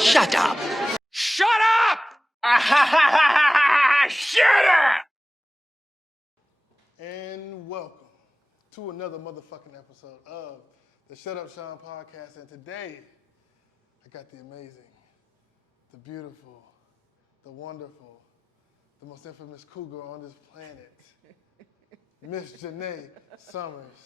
Shut up! Shut up! Shut up! And welcome to another motherfucking episode of the Shut Up Sean podcast. And today, I got the amazing, the beautiful, the wonderful, the most infamous cougar on this planet, Miss JANAE Summers.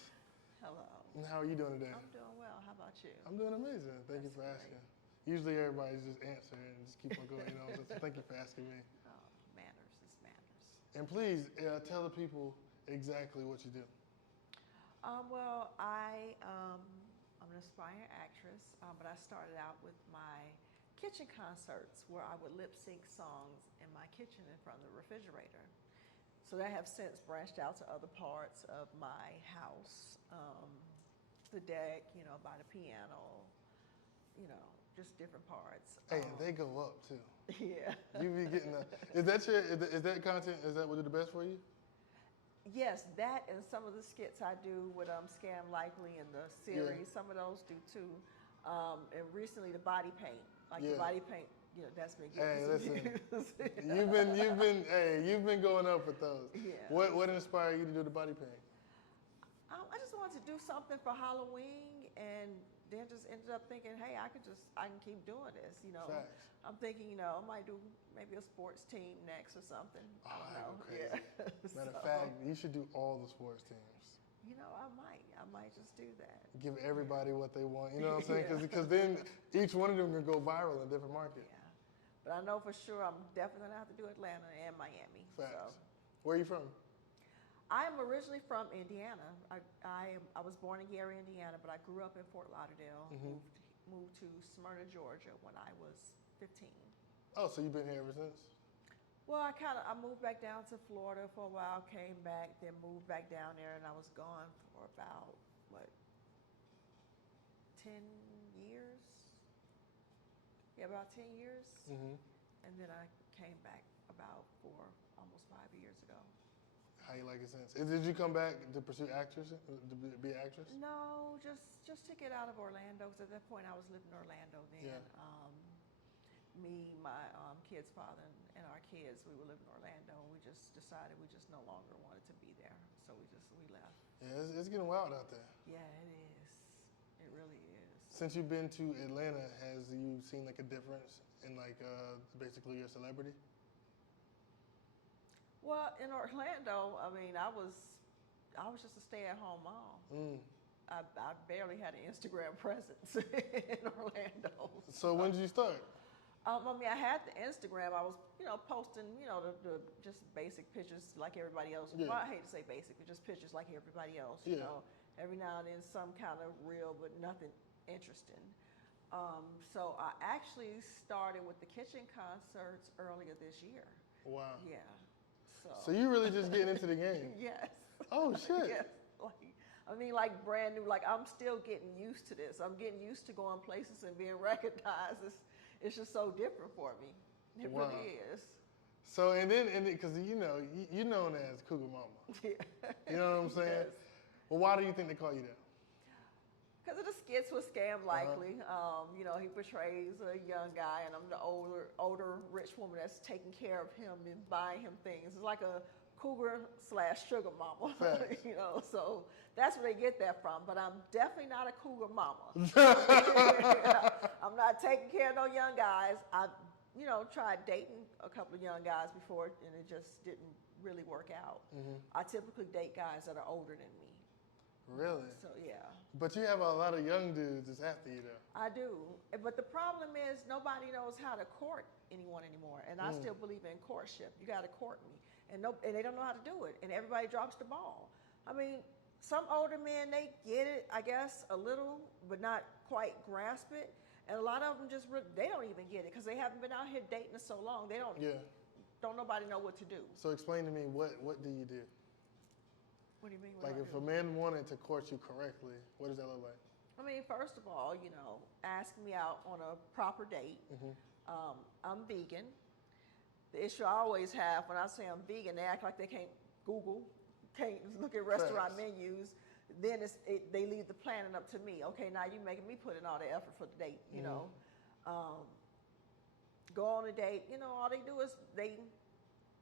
Hello. And how are you doing today? I'm doing well. How about you? I'm doing amazing. Thank you for asking. Usually everybody's just answer and just keep on going, so thank you for asking me. Oh, manners is manners. And please tell the people exactly what you do. I'm an aspiring actress, but I started out with my kitchen concerts where I would lip sync songs in my kitchen in front of the refrigerator. So that have since branched out to other parts of my house, the deck, by the piano, just different parts. Hey, and they go up too. Yeah. You be getting is that content, is that what do the best for you? Yes, that and some of the skits I do with Scam Likely and the series, some of those do too. And recently the body paint, the body paint, that's been getting some views. You've been going up with those. Yeah. What inspired you to do the body paint? I just wanted to do something for Halloween, and then just ended up thinking, hey, I can keep doing this. Facts. I'm thinking, I might do maybe a sports team next or something. I don't know. Crazy. Yeah. Matter of fact, you should do all the sports teams. I might just do that. Give everybody what they want. You know what I'm saying? Because then each one of them can go viral in a different market. Yeah. But I know for sure I'm definitely gonna have to do Atlanta and Miami. Facts. So. Where are you from? I am originally from Indiana. I was born in Gary, Indiana, but I grew up in Fort Lauderdale. Mm-hmm. Moved to Smyrna, Georgia when I was 15. Oh, so you've been here ever since? Well, I moved back down to Florida for a while, came back, then moved back down there, and I was gone for about 10 years? Yeah, about 10 years. Mm-hmm. And then I came back about almost 5 years ago. How you like it since? Did you come back to pursue actress, to be an actress? No, just to get out of Orlando, because at that point I was living in Orlando then. Yeah. Me, my kid's father, and our kids, we were living in Orlando, and we just decided we just no longer wanted to be there. So we left. Yeah, it's getting wild out there. Yeah, it is. It really is. Since you've been to Atlanta, has you seen like a difference in basically your celebrity? Well, in Orlando, I was just a stay-at-home mom. I barely had an Instagram presence in Orlando. So when did you start? I had the Instagram. I was, posting, the just basic pictures like everybody else. Yeah. Well, I hate to say basic, but just pictures like everybody else. You know, every now and then some kind of reel, but nothing interesting. So I actually started with the kitchen concerts earlier this year. Wow. Yeah. So you really just getting into the game? Yes. Oh shit. Yes. Like brand new. Like I'm still getting used to this. I'm getting used to going places and being recognized. It's just so different for me. It really is. So and because you're known as Cougar Mama. Yeah. You know what I'm saying? Yes. Well, why do you think they call you that? Because of the skits with Scam Likely. He portrays a young guy, and I'm the older rich woman that's taking care of him and buying him things. It's like a cougar/sugar mama. So that's where they get that from. But I'm definitely not a cougar mama. I'm not taking care of no young guys. I've tried dating a couple of young guys before, and it just didn't really work out. Mm-hmm. I typically date guys that are older than me. Really? So yeah. But you have a lot of young dudes that's after you though. I do. But the problem is nobody knows how to court anyone anymore. And I still believe in courtship. You got to court me. And they don't know how to do it. And everybody drops the ball. Some older men, they get it, I guess, a little, but not quite grasp it. And a lot of them they don't even get it because they haven't been out here dating so long. They don't. Yeah. Don't nobody know what to do. So explain to me what do you do? What do you mean? Like if a man wanted to court you correctly, what does that look like? First of all, ask me out on a proper date. Mm-hmm. I'm vegan. The issue I always have when I say I'm vegan, they act like they can't Google, can't look at restaurant menus. Then they leave the planning up to me. Okay, now you're making me put in all the effort for the date, you know. go on a date. All they do is they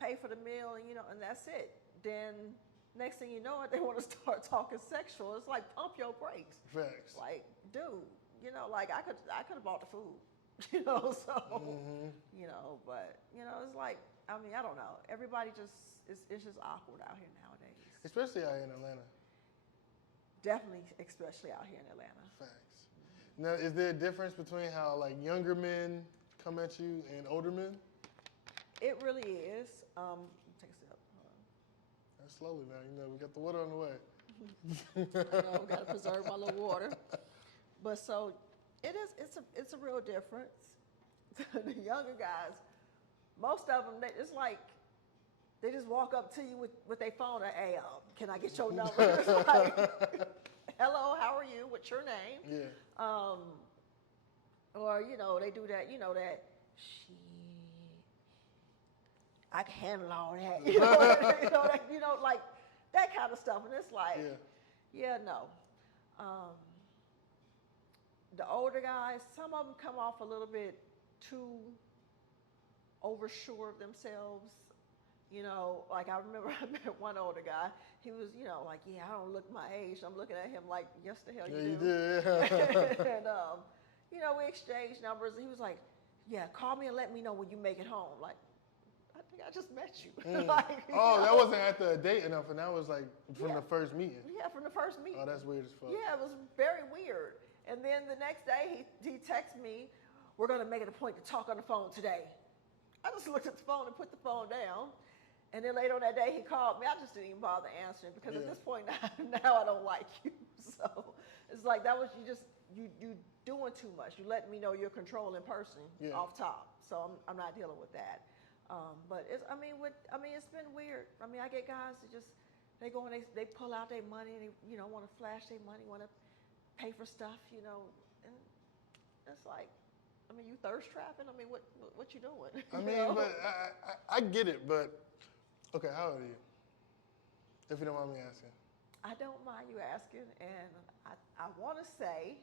pay for the meal, and that's it. Then next thing you know, they want to start talking sexual. It's like, pump your brakes. Facts. Like, dude, like I could have bought the food, so, but, it's like, I mean, I don't know. Everybody it's just awkward out here nowadays. Especially out here in Atlanta. Definitely, especially out here in Atlanta. Facts. Now, is there a difference between how like younger men come at you and older men? It really is. Take a sip. Slowly now, we got the water on the way. I know, got to preserve my little water. But so it is. It's a real difference. The younger guys, most of them, it's like they just walk up to you with their phone and, hey, can I get your number? It's like, hello, how are you? What's your name? Yeah. Or they do that. That shit. I can handle all that. Like that kind of stuff. And it's like, no. The older guys, some of them come off a little bit too oversure of themselves. Like I remember I met one older guy. He was, like, yeah, I don't look my age. I'm looking at him like, yes, the hell you do. And, we exchanged numbers. And he was like, yeah, call me and let me know when you make it home. Like, I think I just met you. That wasn't after a date enough, and that was like from the first meeting. Yeah, from the first meeting. Oh, that's weird as fuck. Yeah, it was very weird. And then the next day, he texted me, we're going to make it a point to talk on the phone today. I just looked at the phone and put the phone down. And then later on that day, he called me. I just didn't even bother answering because at this point now I don't like you. So it's like that was you doing too much. You letting me know you're a controlling person off top. So I'm not dealing with that. But it's been weird. I mean, I get guys that they go and they pull out their money and they want to flash their money, want to pay for stuff, and it's like, I mean, you thirst trapping. I mean, what you doing? I mean, but I get it, but okay, how old are you? If you don't mind me asking. I don't mind you asking, and I want to say,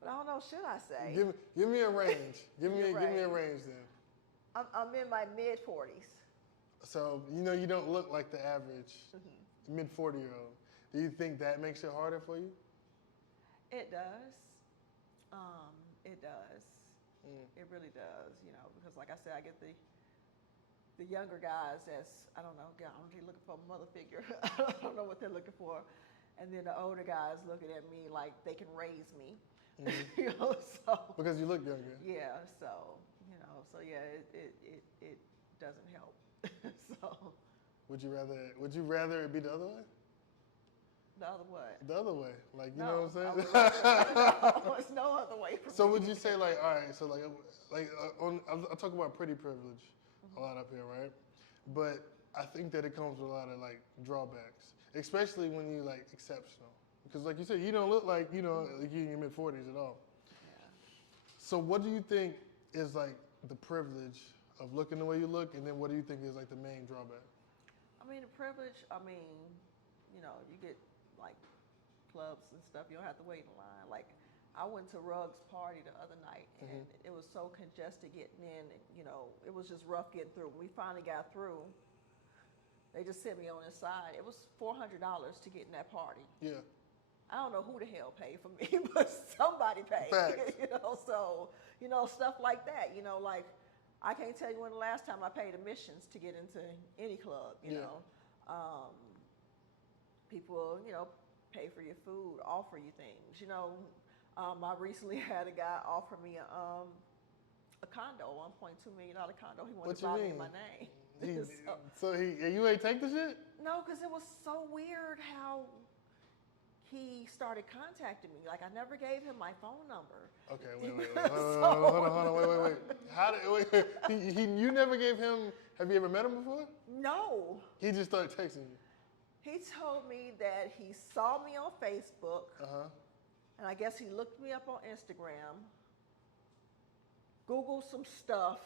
but I don't know. Should I say? Give me a range. Give me a range then. I'm in my mid-40s. So you don't look like the average mid-40-year-old. Do you think that makes it harder for you? It does. It does. It really does. Because like I said, I get the younger guys as I don't know, they're looking for a mother figure. I don't know what they're looking for, and then the older guys looking at me like they can raise me. So because you look younger. Yeah. So it doesn't help. So would you rather it be the other way? The other way. The other way, like you know what I'm saying? No, there's no other way for me. So would you say like, all right, so I talk about pretty privilege a lot up here, right? But I think that it comes with a lot of like drawbacks, especially when you like exceptional, because like you said, you don't look like like you're in your mid-40s at all. Yeah. So what do you think is like the privilege of looking the way you look, and then what do you think is like the main drawback? I mean, the privilege. I mean, you get like clubs and stuff. You don't have to wait in line. Like, I went to Rug's party the other night, and it was so congested getting in. It was just rough getting through. When we finally got through, they just sent me on the side. It was $400 to get in that party. Yeah. I don't know who the hell paid for me, but somebody paid. Facts. So stuff like that. Like, I can't tell you when the last time I paid admissions to get into any club. People, pay for your food, offer you things. I recently had a guy offer me a condo, $1.2 million condo. He wanted to buy me in my name. So you ain't take the shit? No, because it was so weird how he started contacting me. Like, I never gave him my phone number. Okay, wait. Hold on, wait. How did you never gave him? Have you ever met him before? No. He just started texting you. He told me that he saw me on Facebook, and I guess he looked me up on Instagram, Googled some stuff,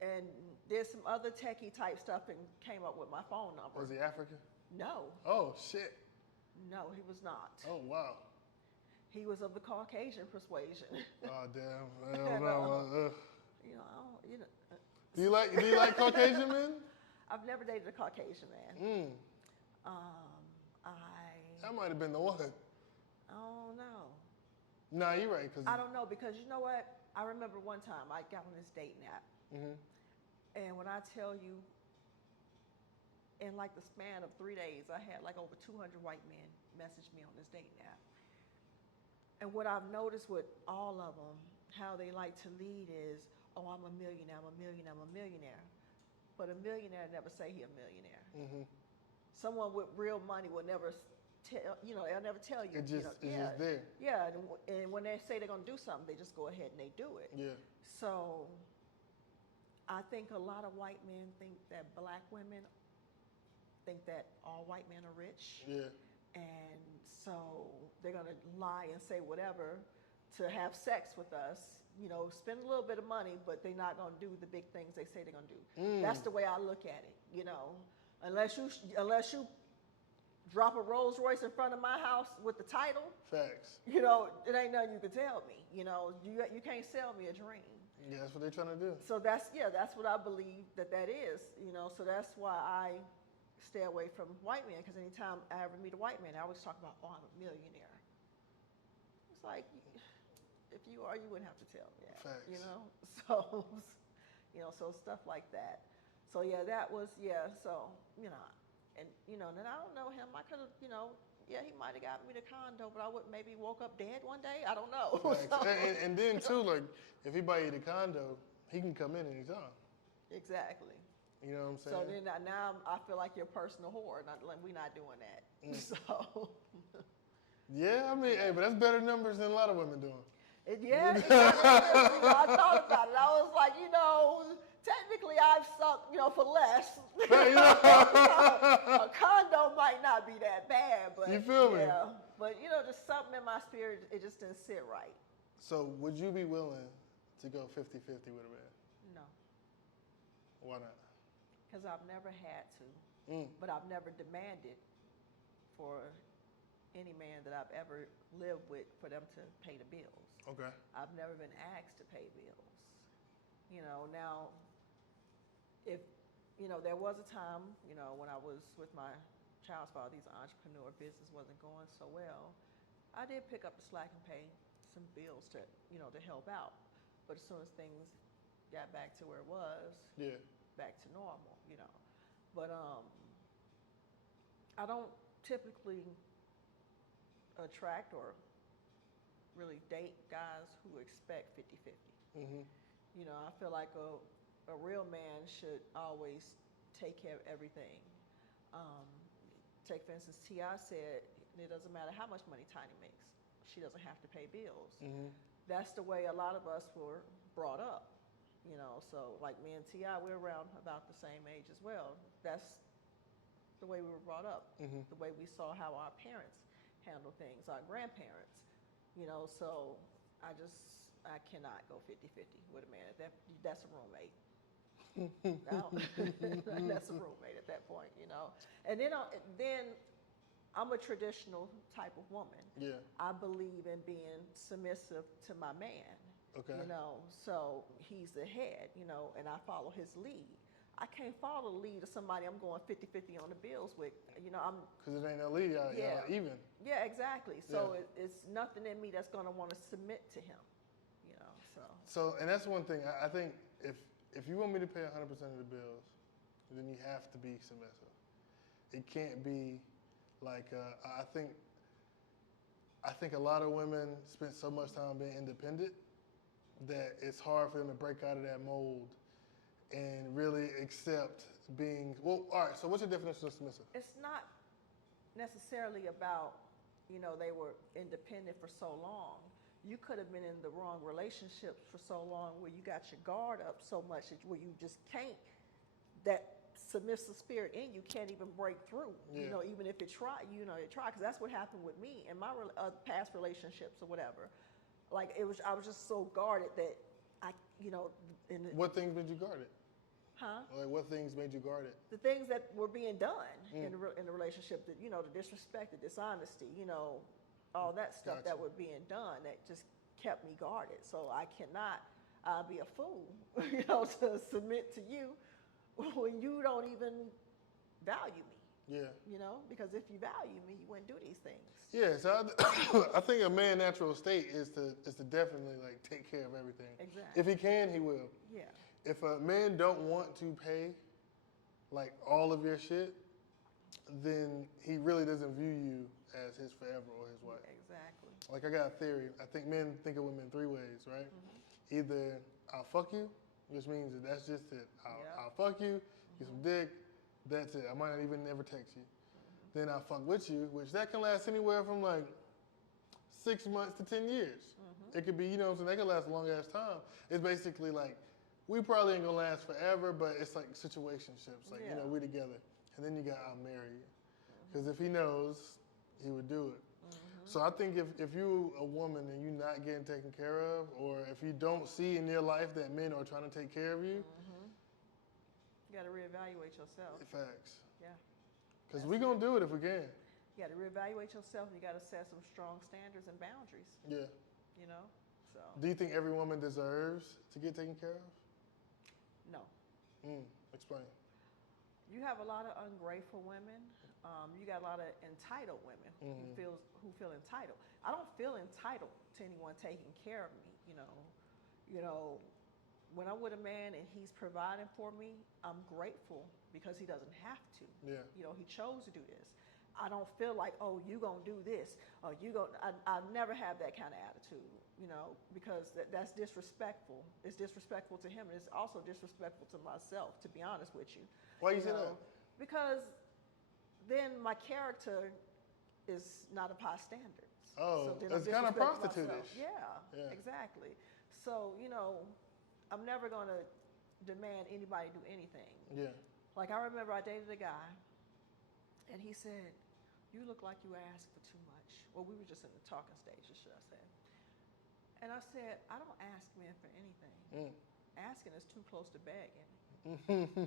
and did some other techie type stuff and came up with my phone number. Was he African? No. Oh, shit. No, he was not. Oh, wow. He was of the Caucasian persuasion. Oh damn! And, No. you know, I don't, you know. Do you like Caucasian men? I've never dated a Caucasian man. That might have been the one. I don't know. Nah, you're right. I don't know because you know what? I remember one time I got on this dating app, and when I tell you, in like the span of 3 days, I had like over 200 white men message me on this dating app. And what I've noticed with all of them, how they like to lead is, oh, I'm a millionaire, I'm a millionaire, I'm a millionaire. But a millionaire never say he a millionaire. Someone with real money will never tell, they'll never tell you. It's just there. Yeah, and when they say they're going to do something, they just go ahead and they do it. Yeah. So I think a lot of white men think that black women think that all white men are rich. Yeah. And so they're going to lie and say whatever to have sex with us, spend a little bit of money, but they're not going to do the big things they say they're going to do. That's the way I look at it, Unless you drop a Rolls Royce in front of my house with the title. Facts. It ain't nothing you can tell me. You can't sell me a dream. Yeah, that's what they're trying to do. So that's what I believe that is. So that's why I stay away from white men, because anytime I ever meet a white man, I always talk about, oh, I'm a millionaire. It's like, if you are, you wouldn't have to tell me that. Facts. So stuff like that. So yeah, that was, so, and then I don't know him. I could have, he might have got me the condo, but I would maybe woke up dead one day. I don't know. And then too, like, if he buy you the condo, he can come in anytime. Exactly. You know what I'm saying? So then now I feel like you're a personal whore. We're not doing that. So. Yeah, I mean, hey, but that's better numbers than a lot of women doing. I thought about it. I was like, technically I've sucked, for less. A condo might not be that bad, but you feel me? Yeah, but just something in my spirit, it just didn't sit right. So would you be willing to go 50-50 with a man? No. Why not? Because I've never had to, but I've never demanded for any man that I've ever lived with for them to pay the bills. Okay. I've never been asked to pay bills. Now, if, there was a time, when I was with my child's father, his entrepreneur business wasn't going so well, I did pick up the slack and pay some bills to help out. But as soon as things got back to where it was, back to normal, But I don't typically attract or really date guys who expect 50-50. I feel like a real man should always take care of everything. Take, for instance, T.I. said, it doesn't matter how much money Tiny makes, she doesn't have to pay bills. That's the way a lot of us were brought up. So like me and T.I., we're around about the same age as well. That's the way we were brought up, the way we saw how our parents handle things, our grandparents, so I cannot go 50-50 with a man. That's a roommate. That's a roommate at that point, And then I'm a traditional type of woman. Yeah. I believe in being submissive to my man. Okay. So he's the head, and I follow his lead. I can't follow the lead of somebody I'm going 50-50 on the bills with. Because it ain't no lead out even. Yeah, exactly. So it's nothing in me that's going to want to submit to him, So, and that's one thing. I think if you want me to pay 100% of the bills, then you have to be submissive. It can't be like, I think a lot of women spend so much time being independent that it's hard for them to break out of that mold and really accept being, well, all right, so what's your definition of submissive? It's not necessarily about, they were independent for so long. You could have been in the wrong relationship for so long where you got your guard up so much that where you just can't, that submissive spirit in you can't even break through, even if it try, it try, because that's what happened with me in my past relationships or whatever. Like I was just so guarded that what things made you guard it? Huh? Like what things made you guard it? The things that were being done in the relationship, that the disrespect, the dishonesty, all that stuff that Gotcha. was being done that just kept me guarded. So I cannot be a fool, to submit to you when you don't even value me. Yeah. Because if you value me, you wouldn't do these things. Yeah, so I think a man's natural state is to definitely like take care of everything. Exactly. If he can, he will. Yeah. If a man don't want to pay like all of your shit, then he really doesn't view you as his forever or his wife. Exactly. Like I got a theory. I think men think of women 3 ways, right? Mm-hmm. Either I'll fuck you, which means that that's just it. I'll fuck you, get some dick, that's it. I might not even ever text you. Then I'll fuck with you, which that can last anywhere from like 6 months to 10 years. It could be, so that can last a long ass time. It's basically like, we probably ain't gonna last forever, but it's like situationships. Like, we together. And then you got, I'll marry you. Because if he knows, he would do it. So I think if you a woman and you're not getting taken care of, or if you don't see in your life that men are trying to take care of you, You got to reevaluate yourself. facts. Yeah. Because we're going to do it if we can. You got to reevaluate yourself. You got to set some strong standards and boundaries. Yeah. So. Do you think every woman deserves to get taken care of? No. Explain. You have a lot of ungrateful women. You got a lot of entitled women who feel entitled. I don't feel entitled to anyone taking care of me. When I'm with a man and he's providing for me, I'm grateful because he doesn't have to. Yeah. He chose to do this. I don't feel like, oh, you gonna do this, or I never have that kind of attitude, because that's disrespectful. It's disrespectful to him, and it's also disrespectful to myself, to be honest with you. Why you say that? Because then my character is not of high standards. Oh, so then it's kind of disrespecting prostitute-ish. myself. Yeah, exactly. So, I'm never going to demand anybody do anything. Yeah. Like, I remember I dated a guy, and he said, you look like you ask for too much. Well, we were just in the talking stages, should I say. And I said, I don't ask men for anything. Asking is too close to begging.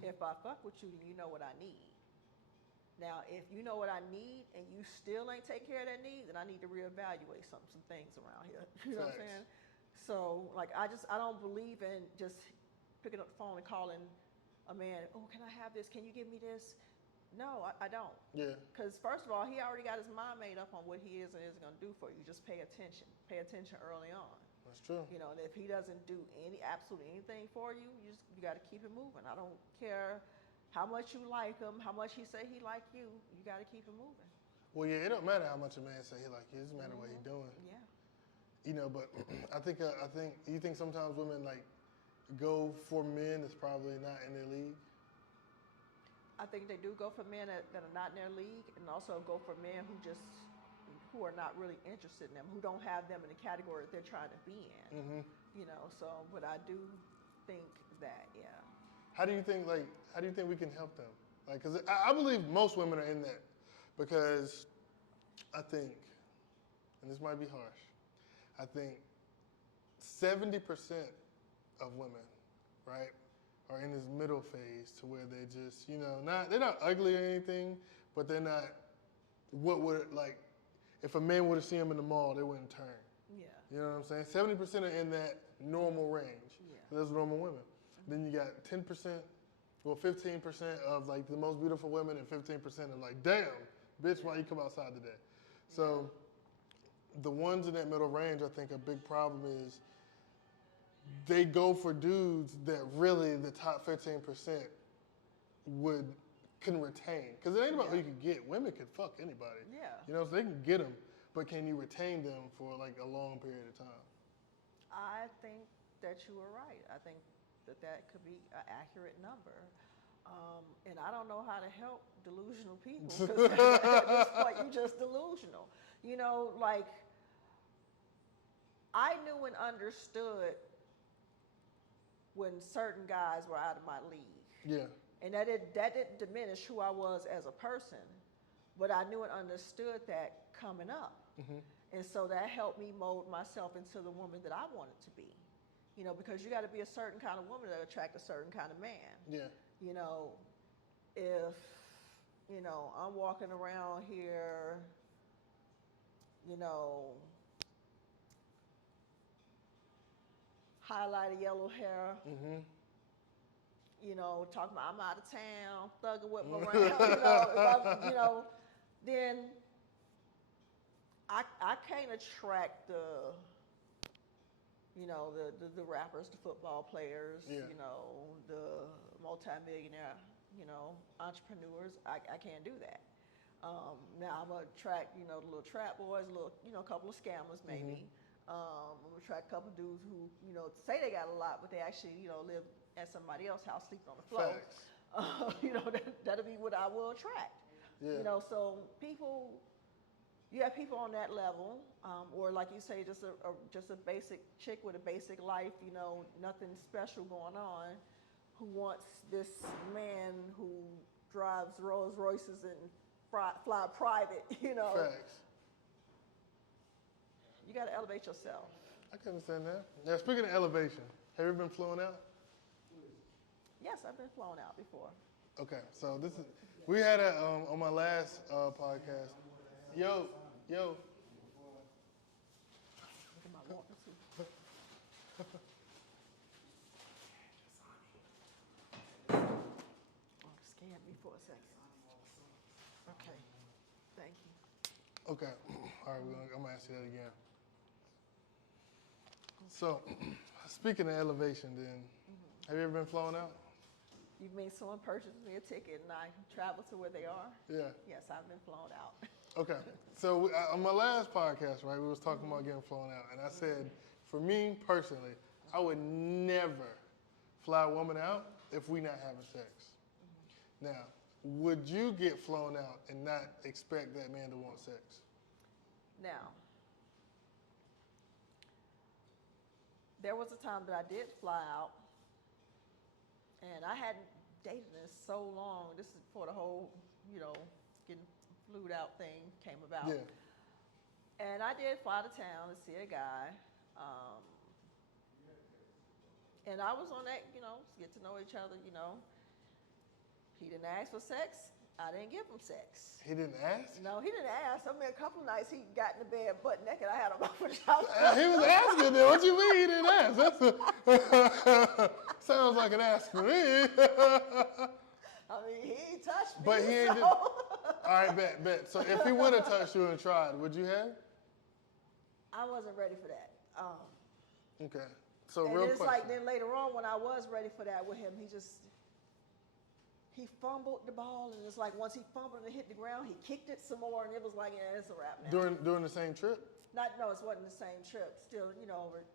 If I fuck with you, then you know what I need. Now, if you know what I need and you still ain't take care of that need, then I need to reevaluate some things around here. You know what I'm saying? So, like, I don't believe in just picking up the phone and calling a man, oh, can I have this? Can you give me this? No, I don't. Yeah. Because first of all, he already got his mind made up on what he is and isn't going to do for you. Just pay attention. Pay attention early on. That's true. And if he doesn't do absolutely anything for you, you got to keep it moving. I don't care how much you like him, how much he say he like you. You got to keep it moving. Well, yeah, it don't matter how much a man say he like you. It doesn't matter what he doing. Yeah. But I think you think sometimes women like go for men that's probably not in their league. I think they do go for men that are not in their league, and also go for men who are not really interested in them, who don't have them in the category that they're trying to be in. But I do think that, yeah. How do you think we can help them? Like, cause I believe most women are in that, because I think, and this might be harsh, I think 70% of women, right, are in this middle phase to where they just, they're not ugly or anything, but they're not what would, like, if a man were to see them in the mall, they wouldn't turn. Yeah. You know what I'm saying? 70% are in that normal range. Yeah. Those normal women. Then you got 10%, 15% of like the most beautiful women, and 15% of like, damn, bitch, why you come outside today? So the ones in that middle range, I think a big problem is they go for dudes that really the top 15% can retain. Because it ain't about who you can get. Women can fuck anybody. Yeah. So they can get them, but can you retain them for like a long period of time? I think that you are right. I think that could be an accurate number. And I don't know how to help delusional people, because at this point you're just delusional. Like, I knew and understood when certain guys were out of my league. Yeah. And that didn't diminish who I was as a person, but I knew and understood that coming up. And so that helped me mold myself into the woman that I wanted to be. Because you got to be a certain kind of woman that attract a certain kind of man. Yeah. If, I'm walking around here you know, highlighted yellow hair. Mm-hmm. You know, talking about I'm out of town, thugging with my around. Then I can't attract the rappers, the football players, Yeah. the multimillionaire, entrepreneurs. I can't do that. Now I'm gonna attract, the little trap boys, a couple of scammers maybe. I'm gonna attract a couple of dudes who, say they got a lot, but they actually, live at somebody else's house sleeping on the floor. Facts. That'll be what I will attract. Yeah. So you have people on that level, or like you say, just a basic chick with a basic life, nothing special going on, who wants this man who drives Rolls Royces and fly private, Facts. You got to elevate yourself. I can understand that. Now, speaking of elevation, have you ever been flown out? Yes, I've been flown out before. Okay, so we had on my last podcast. Yo. Look at my walking suit. Scared me for a second. Okay, thank you. Okay, all right, I'm gonna ask you that again. So, speaking of elevation, then, have you ever been flown out? You mean someone purchased me a ticket and I travel to where they are? Yeah. Yes, I've been flown out. Okay, so on my last podcast, right, we was talking about getting flown out, and I said, for me personally, I would never fly a woman out if we not having sex. Now, would you get flown out and not expect that man to want sex? Now, there was a time that I did fly out, and I hadn't dated in so long. This is before the whole, getting flued out thing came about. Yeah. And I did fly to town to see a guy. And I was on that, get to know each other, He didn't ask for sex. I didn't give him sex. He didn't ask? No, he didn't ask. I mean, a couple of nights he got in the bed butt naked. I had him up for the house. He was asking then. What you mean he didn't ask? Sounds like an ask for me. I mean, he ain't touched me. But he ain't did. All right, bet. So if he would have touched you and tried, would you have? I wasn't ready for that. Okay. So and real it's question. like then later on when I was ready for that with him, he fumbled the ball, and it's like once he fumbled and it hit the ground, he kicked it some more, and it was like, yeah, it's a wrap now. During the same trip? No, it wasn't the same trip. Still, over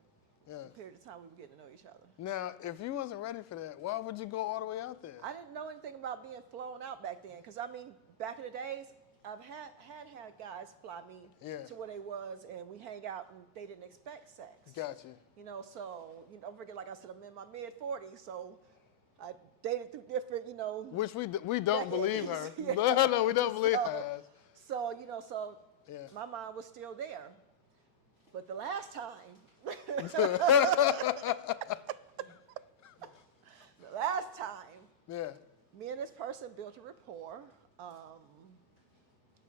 Yeah. a period of time we were getting to know each other. Now, if you wasn't ready for that, why would you go all the way out there? I didn't know anything about being flown out back then, because I mean, back in the days, I've had guys fly me Yeah. to where they was, and we hang out, and they didn't expect sex. Got you. So don't forget, like I said, I'm in my mid-40s, so I dated through different, Which we don't believe her. Yeah. No, we don't believe her. So, Yeah. my mind was still there. But the last time, Yeah. me and this person built a rapport.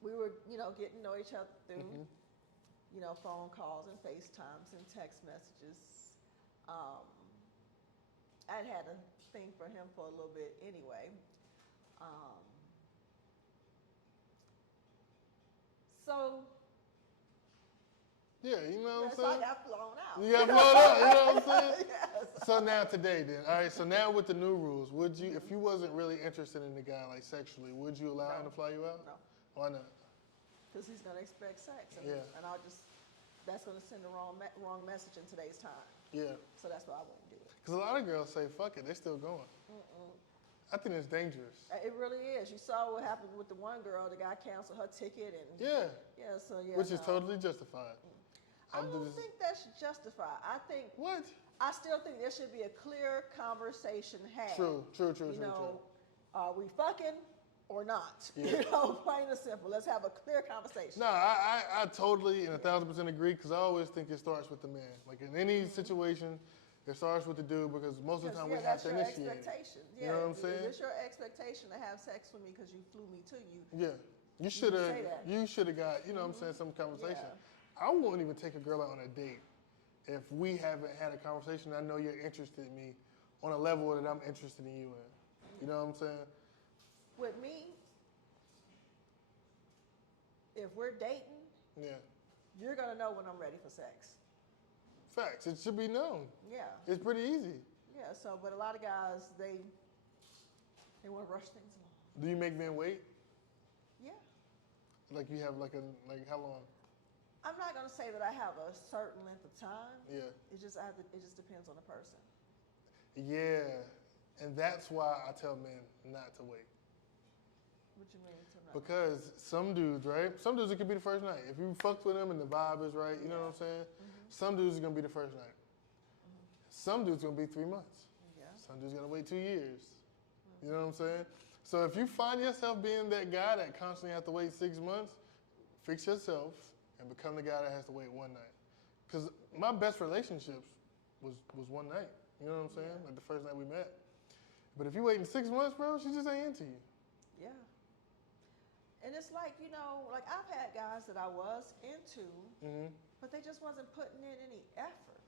We were, getting to know each other through, phone calls and FaceTimes and text messages. I'd had a thing for him for a little bit anyway. So Yeah, you know what I'm so I saying? got flown out. You got blown out, you know what I'm saying? Yes. So now today then, all right, so now with the new rules, would you, if you wasn't really interested in the guy, like sexually, would you allow him to fly you out? No. Why not? Because he's gonna expect sex, and, Yeah. and that's gonna send the wrong message in today's time. Yeah. So that's why I wouldn't do it. Because a lot of girls say, fuck it, they're still going. I think it's dangerous. It really is. You saw what happened with the one girl. The guy canceled her ticket, and Yeah. So yeah, Which is no. totally justified. I don't think that's justified. What? I still think there should be a clear conversation had. True. Are we fucking or not? Yeah. Plain and simple. Let's have a clear conversation. No, I totally and 1,000% agree because I always think it starts with the man. Like in any situation, it starts with the dude because most of the time we have to initiate it. Expectation. You know what I'm saying? It's your expectation to have sex with me because you flew me to you. Yeah. You should have. say that. You should have got. You know, what I'm saying, some conversation. Yeah. I won't even take a girl out on a date if we haven't had a conversation. I know you're interested in me on a level that I'm interested in you in. You know what I'm saying? With me, if we're dating, Yeah. you're gonna know when I'm ready for sex. Facts. It should be known. Yeah. It's pretty easy. Yeah. So, but a lot of guys, they want to rush things along. Do you make men wait? Yeah. Like you have like how long? I'm not gonna say that I have a certain length of time. Yeah. It just depends on the person. Yeah. And that's why I tell men not to wait. What you mean? Because some dudes, right? Some dudes, it could be the first night. If you fucked with them and the vibe is right, you know what I'm saying? Some dudes are going to be the first night. Some dudes going to be 3 months. Yeah. Some dudes going to wait 2 years. You know what I'm saying? So if you find yourself being that guy that constantly has to wait 6 months, fix yourself and become the guy that has to wait one night. Because my best relationships was one night. You know what I'm saying? Like the first night we met. But if you waiting 6 months, bro, she just ain't into you. Yeah. And it's like, you know, like I've had guys that I was into, but they just wasn't putting in any effort.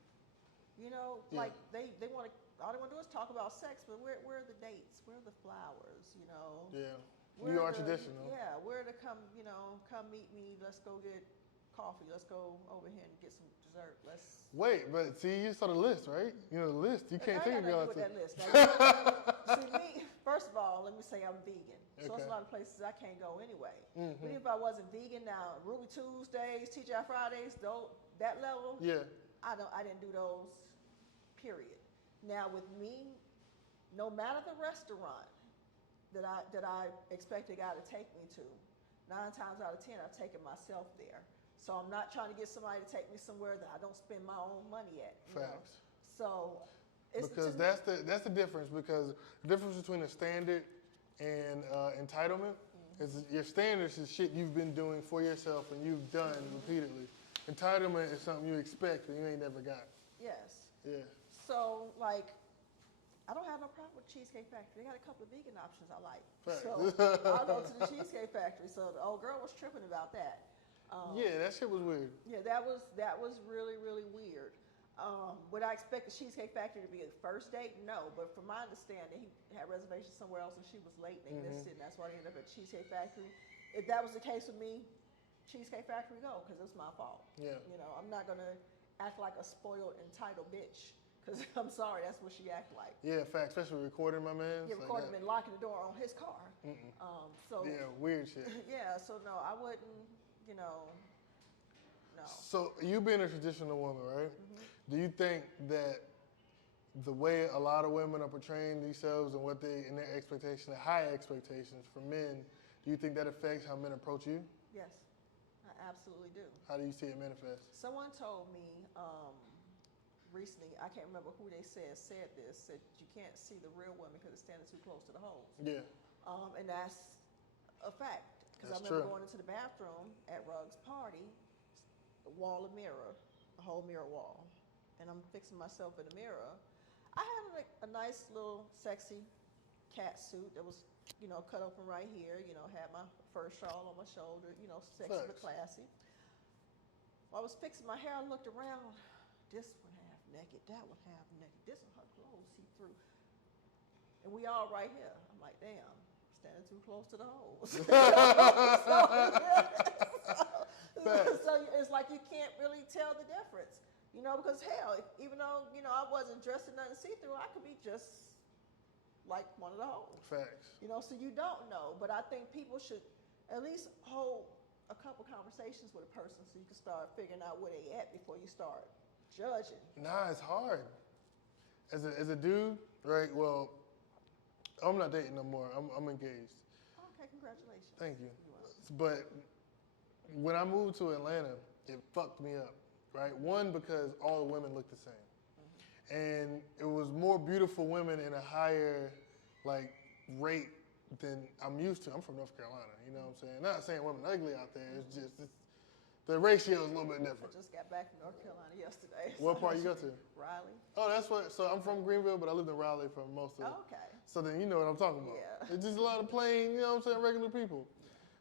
You know, like they want to, all they want to do is talk about sex, but where are the dates? Where are the flowers? You know? Yeah. You are traditional. Yeah. Where to come, you know, come meet me. Let's go get coffee. Let's go over here and get some dessert. Wait, but see, you saw the list, right? You know the list. You can't take a girl out to. That list. Now, see me, first of all, let me say I'm vegan. So there's a lot of places I can't go anyway. But if I wasn't vegan now, Ruby Tuesdays, TGI Fridays, that level, I didn't do those, period. Now with me, no matter the restaurant that I expect a guy to take me to, 9 times out of 10 I've taken myself there. So I'm not trying to get somebody to take me somewhere that I don't spend my own money at. Facts. So it's because that's the difference. Because the difference between a standard and entitlement is your standards is shit you've been doing for yourself and you've done repeatedly. Entitlement is something you expect and you ain't never got. Yes. Yeah. So like, I don't have no problem with Cheesecake Factory. They got a couple of vegan options I like. Facts. So I'll go to the Cheesecake Factory. So the old girl was tripping about that. Yeah, that shit was weird. Yeah, that was really, really weird. Would I expect the Cheesecake Factory to be a first date? No, but from my understanding, he had reservations somewhere else and she was late and they missed it, and that's why they ended up at Cheesecake Factory. If that was the case with me, Cheesecake Factory go, because it's my fault. Yeah. You know, I'm not gonna act like a spoiled, entitled bitch, because I'm sorry, that's what she act like. Yeah, fact, especially recording my man. Yeah, recording him and locking the door on his car. Yeah, weird shit. Yeah, so no, I wouldn't, you know, no. So you being a traditional woman, right? Do you think that the way a lot of women are portraying themselves and what they, in their expectation, the high expectations for men, do you think that affects how men approach you? Yes, I absolutely do. How do you see it manifest? Someone told me recently, I can't remember who they said this, said you can't see the real woman because it's standing too close to the holes. Yeah. And that's a fact. Because I That's remember true. going into the bathroom at Rug's party, a wall of mirror, a whole mirror wall. And I'm fixing myself in the mirror. I had a nice little sexy cat suit that was, you know, cut open right here, you know, had my fur shawl on my shoulder, you know, sexy but classy. While I was fixing my hair, I looked around. This one half naked, that one half naked. This one, her clothes see through. And we all right here. I'm like, damn, standing too close to the holes. So it's like you can't really tell the difference. You know, because hell, even though, you know, I wasn't dressed in nothing see-through, I could be just like one of the hoes. Facts. You know, so you don't know. But I think people should at least hold a couple conversations with a person so you can start figuring out where they at before you start judging. Nah, it's hard. As a dude, right, well, I'm not dating no more. I'm engaged. Okay, congratulations. Thank you. But when I moved to Atlanta, it fucked me up. Right? One, because all the women look the same. And it was more beautiful women in a higher like rate than I'm used to. I'm from North Carolina, you know what I'm saying? Not saying women ugly out there, it's just the ratio is a little bit different. I just got back from North Carolina yesterday. What part you go to? Raleigh. Oh, that's what, so I'm from Greenville, but I lived in Raleigh for most of it. Okay. So then you know what I'm talking about. Yeah. It's just a lot of plain, you know what I'm saying, regular people.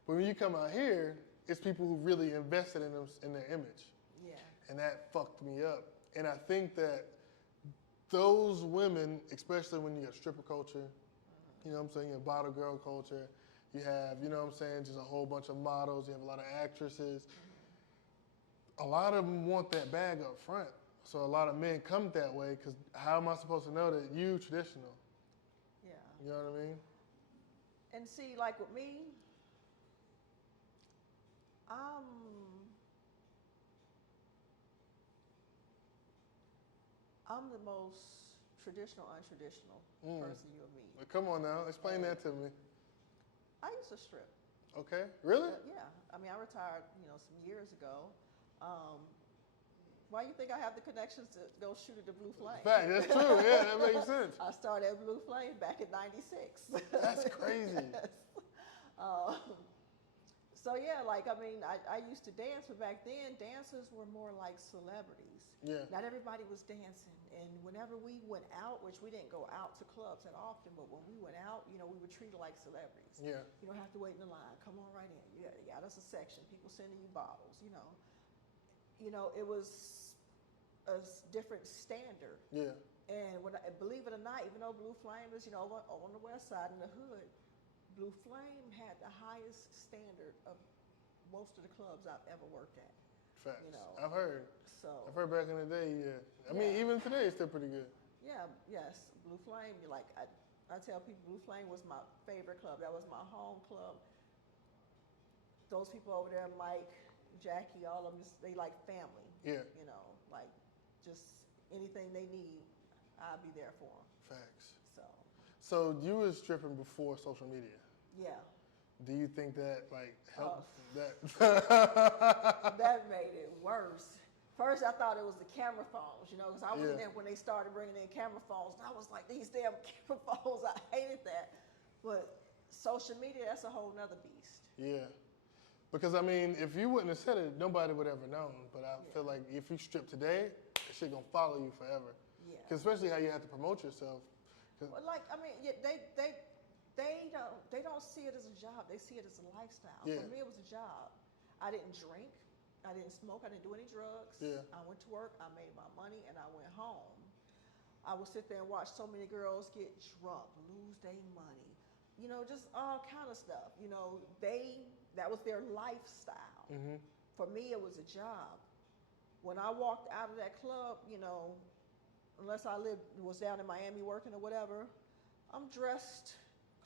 But when you come out here, it's people who really invested in their image. Yeah. And that fucked me up. And I think that those women, especially when you got stripper culture, you know what I'm saying, you have bottle girl culture, you have, you know what I'm saying, just a whole bunch of models, you have a lot of actresses. A lot of them want that bag up front. So a lot of men come that way because how am I supposed to know that you traditional? Yeah. You know what I mean? And see, like with me, I'm the most traditional, untraditional person you'll meet. Well, come on now, explain that to me. I used to strip. Okay, really? Yeah. I mean, I retired, some years ago. Why you think I have the connections to go shoot at the Blue Flame? Fact, that's true. Yeah, that makes sense. I started at Blue Flame back in '96. That's crazy. Yes. So yeah, I used to dance, but back then dancers were more like celebrities. Yeah. Not everybody was dancing, and whenever we went out, which we didn't go out to clubs that often, but when we went out, we were treated like celebrities. Yeah. You don't have to wait in the line. Come on right in. You got us a section. People sending you bottles. It was a different standard. Yeah. And believe it or not, even though Blue Flame is, on the west side in the hood, Blue Flame had the highest standard of most of the clubs I've ever worked at. Facts. know. I've heard. So I've heard back in the day, yeah. I mean, even today, it's still pretty good. yeah, yes, Blue Flame. I tell people, Blue Flame was my favorite club. That was my home club. Those people over there, Mike, Jackie, all of them, they like family. Yeah. Just anything they need, I'll be there for them. Facts. So So you was stripping before social media. yeah. Do you think that helped that? That made it worse. First, I thought it was the camera phones, because I was in there when they started bringing in camera phones, and I was like, these damn camera phones, I hated that. But social media, that's a whole nother beast. Yeah. Because, I mean, if you wouldn't have said it, nobody would have ever known. But I feel like if you strip today, that shit gonna follow you forever. Yeah. Because especially how you have to promote yourself. Well, they don't see it as a job. They see it as a lifestyle. Yeah. For me, it was a job. I didn't drink. I didn't smoke. I didn't do any drugs. Yeah. I went to work. I made my money, and I went home. I would sit there and watch so many girls get drunk, lose their money, just all kind of stuff. That was their lifestyle. Mm-hmm. For me, it was a job. When I walked out of that club, unless I was down in Miami working or whatever, I'm dressed,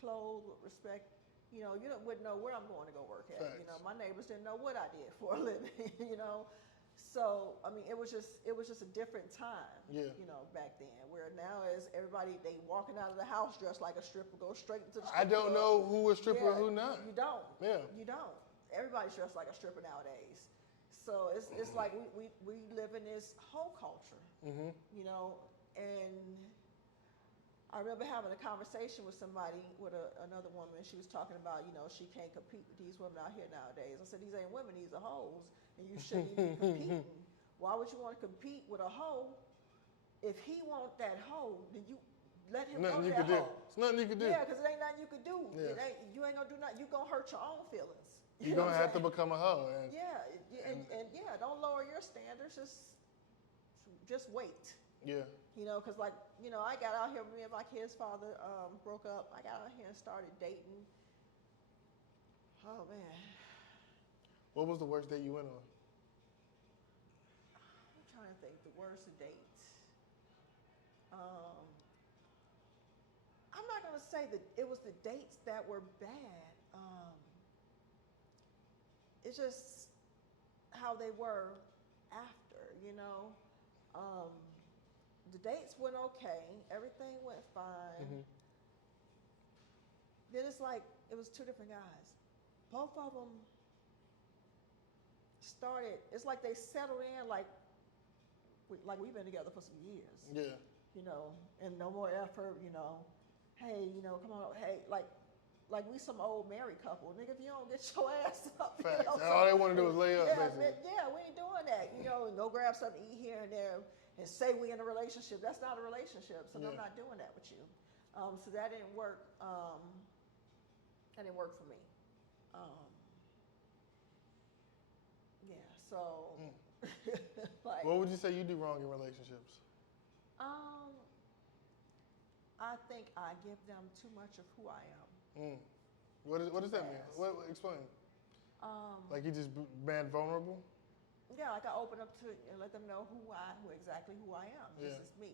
clothed with respect. You wouldn't know where I'm going to go work at. Facts. My neighbors didn't know what I did for a living. So I mean, it was just a different time. Yeah. Back then, where now is everybody they walking out of the house dressed like a stripper, go straight into the strip I don't club. know who a stripper and who not. You don't. Yeah. You don't. Everybody's dressed like a stripper nowadays. So it's like we live in this whole culture. Mm-hmm. And I remember having a conversation with somebody, with another woman. She was talking about, she can't compete with these women out here nowadays. I said, these ain't women, these are hoes, and you shouldn't even be competing. Why would you want to compete with a hoe? If he want that hoe, then you let him Nothing want you that could do. hoe. It's nothing you could do. Yeah, because it ain't nothing you could do. Yeah. You ain't gonna do nothing. You gonna hurt your own feelings. You're going to have to become a hoe. And don't lower your standards. Just wait. Yeah. Because I got out here, me and my kid's father broke up. I got out here and started dating. Oh, man. What was the worst date you went on? I'm trying to think. The worst dates. I'm not going to say that it was the dates that were bad. It's just how they were after, The dates went okay. Everything went fine. Mm-hmm. Then it's like, it was two different guys. Both of them started, it's like they settled in like we've been together for some years. Yeah. And no more effort, hey, come on, hey, like we some old married couple. Nigga, if you don't get your ass up. Facts. All they want to do is lay up, basically. Yeah, we ain't doing that. And go grab something to eat here and there and say we in a relationship. That's not a relationship, so I'm not doing that with you. So that didn't work. That didn't work for me. So, like, What would you say you do wrong in relationships? I think I give them too much of who I am. What does that mean? Explain. Like you just being vulnerable? Yeah, like I open up to and let them know exactly who I am. Yeah. This is me,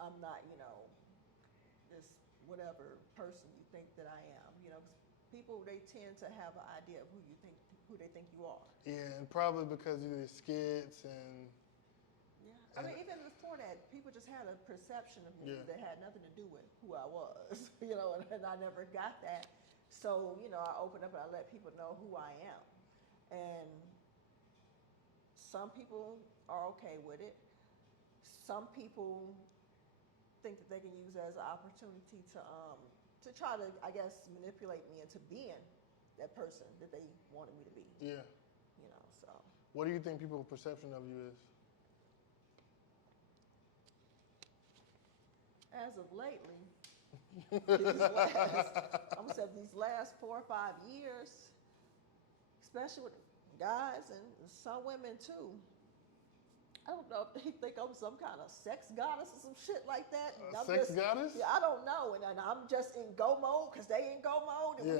I'm not, this whatever person you think that I am. 'Cause people, they tend to have an idea of who they think you are. Yeah, and probably because you do skits and. Yeah, I mean, even before that, people just had a perception of me that had nothing to do with who I was, and I never got that. So, I open up and I let people know who I am. And some people are okay with it. Some people think that they can use it as an opportunity to try to, I guess, manipulate me into being that person that they wanted me to be. Yeah. So. What do you think people's perception of you is? As of lately, these last 4 or 5 years, especially with guys and some women too, I don't know if they think I'm some kind of sex goddess or some shit like that. Sex goddess? Yeah, I don't know, and I'm just in go mode because they in go mode, and we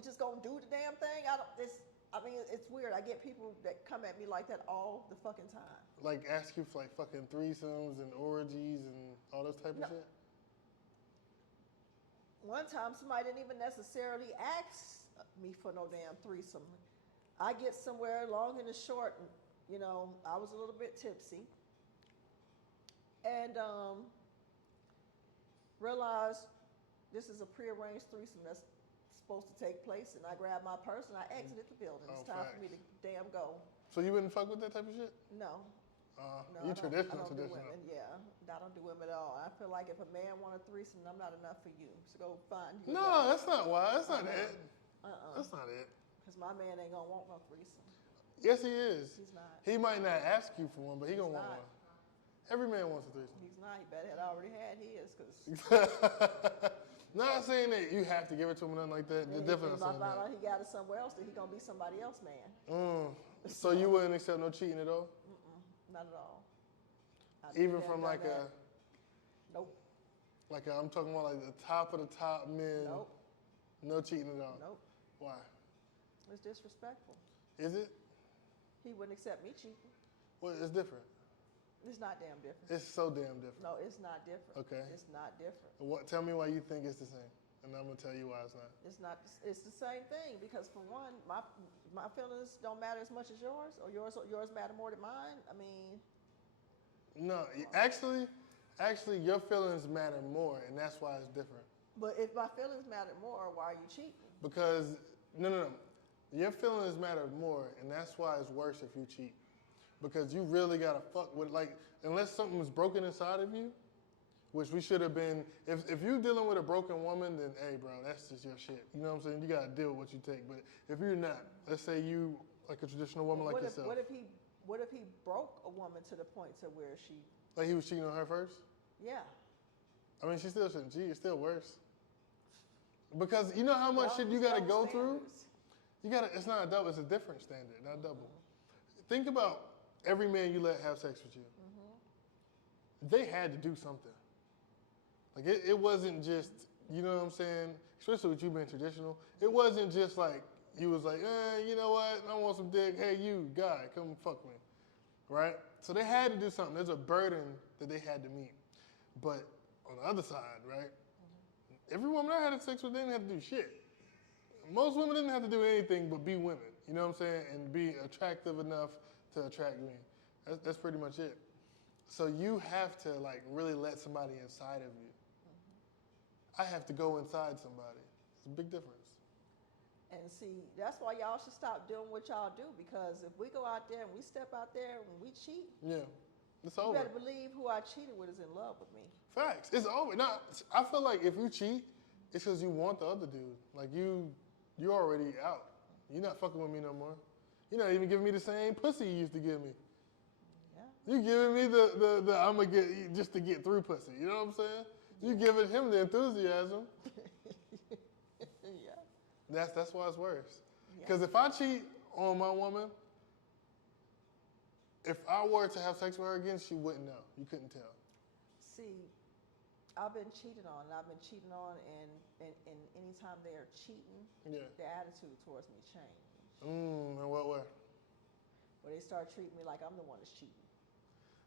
just gonna do the damn thing. It's weird. I get people that come at me like that all the fucking time. Like ask you for like fucking threesomes and orgies and all this type of shit? One time somebody didn't even necessarily ask me for no damn threesome. I get somewhere long and the short, I was a little bit tipsy. And realized this is a prearranged threesome that's supposed to take place, and I grabbed my purse and I exited the building. It's time for me to damn go. So you wouldn't fuck with that type of shit? No. You traditional. Do women. Yeah, I don't do women at all. I feel like if a man wants a threesome, I'm not enough for you. So go find. No, that's not why. That's not it. That's not it. Because my man ain't gonna want no threesome. Yes, he is. He's not. He might not ask you for one, but he gonna want one. Every man wants a threesome. He's not. He better had already had his. Cause. Not saying that you have to give it to him or nothing like that. Definitely not saying that. He got it somewhere else, then he gonna be somebody else, man. So you wouldn't accept no cheating at all? Not at all. Even from like Nope. Like I'm talking about like the top of the top men. Nope. No cheating at all. Nope. Why? It's disrespectful. Is it? He wouldn't accept me cheating. Well, it's different. It's not damn different. It's so damn different. No, it's not different. Okay. It's not different. Tell me why you think it's the same, and I'm gonna tell you why it's not. It's not. It's the same thing because for one, my feelings don't matter as much as yours, or yours matter more than mine. I mean. No, actually, your feelings matter more, and that's why it's different. But if my feelings matter more, why are you cheating? Because no, your feelings matter more, and that's why it's worse if you cheat. Because you really gotta fuck with unless something was broken inside of you, which we should have been. If you're dealing with a broken woman, then hey, bro, that's just your shit. You know what I'm saying? You gotta deal with what you take. But if you're not, let's say you like a traditional woman like yourself. What if he broke a woman to the point to where she? Like he was cheating on her first? Yeah. I mean, she still shouldn't cheat. It's still worse. Because you know how much shit you gotta go through. It's not a double. It's a different standard, not double. Think about every man you let have sex with you. They had to do something. Like it wasn't just, you know what I'm saying? Especially with you being traditional, it wasn't just like you was like, you know what? I want some dick. Hey, you guy, come fuck me, right? So they had to do something. There's a burden that they had to meet. But on the other side, right? Every woman I had sex with didn't have to do shit. Most women didn't have to do anything but be women. You know what I'm saying? And be attractive enough to attract me. That's pretty much it. So you have to really let somebody inside of you. I have to go inside somebody. It's a big difference. And see, that's why y'all should stop doing what y'all do, because if we go out there and we step out there and we cheat, it's over. You better believe who I cheated with is in love with me. Facts. It's over. Now, I feel like if you cheat, it's because you want the other dude. Like you're already out. You're not fucking with me no more. You're not even giving me the same pussy you used to give me. Yeah. You giving me the I'm gonna get just to get through pussy. You know what I'm saying? You giving him the enthusiasm. Yeah. That's why it's worse. Because if I cheat on my woman, If I were to have sex with her again, she wouldn't know. You couldn't tell. See, I've been cheated on, and I've been cheating on, and anytime they're cheating, Yeah. their attitude towards me change. In what way? Where they start treating me like I'm the one that's cheating.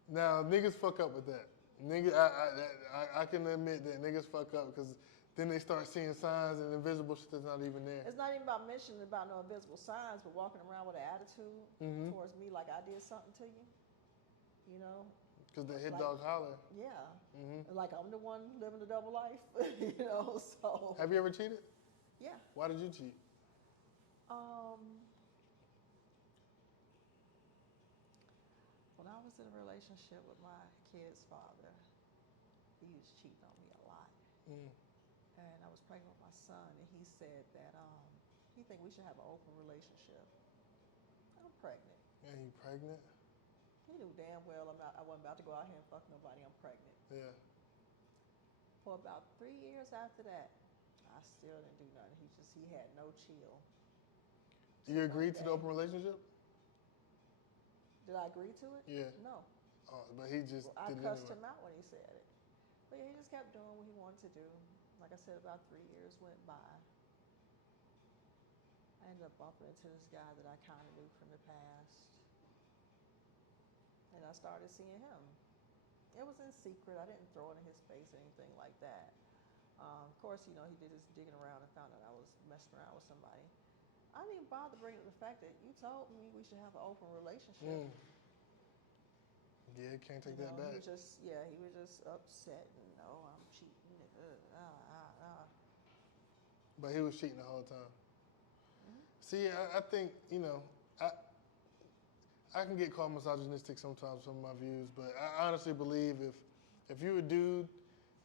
Now, niggas fuck up with that. I can admit that niggas fuck up because then they start seeing signs and invisible shit that's not even there. It's not even about mentioning about no invisible signs, but walking around with an attitude towards me like I did something to you. You know? Because the hit Like- dog holler. Yeah. Like I'm the one living the double life. You know, so. Have you ever cheated? Yeah. Why did you cheat? When I was in a relationship with my kid's father, he was cheating on me a lot. And I was pregnant with my son, and he said that he think we should have an open relationship. I'm pregnant. Yeah, you pregnant? He knew damn well I wasn't about to go out here and fuck nobody. I'm pregnant. Yeah. For about 3 years after that, I still didn't do nothing. He had no chill. You agreed to the open relationship? Did I agree to it? Yeah. No. Oh, but he just I did it cussed anyway. him out when he said it. But yeah, he just kept doing what he wanted to do. Like I said, about 3 years went by. I ended up bumping into this guy that I kind of knew from the past. And I started seeing him. It was in secret. I didn't throw it in his face or anything like that. Of course, you know, he did his digging around and found out I was messing around with somebody. I didn't even bother bringing up the fact that you told me we should have an open relationship. Yeah, can't take that He back. was just upset and I'm cheating. But he was cheating the whole time. See, I think, you know, I can get called misogynistic sometimes from my views, but I honestly believe if you're a dude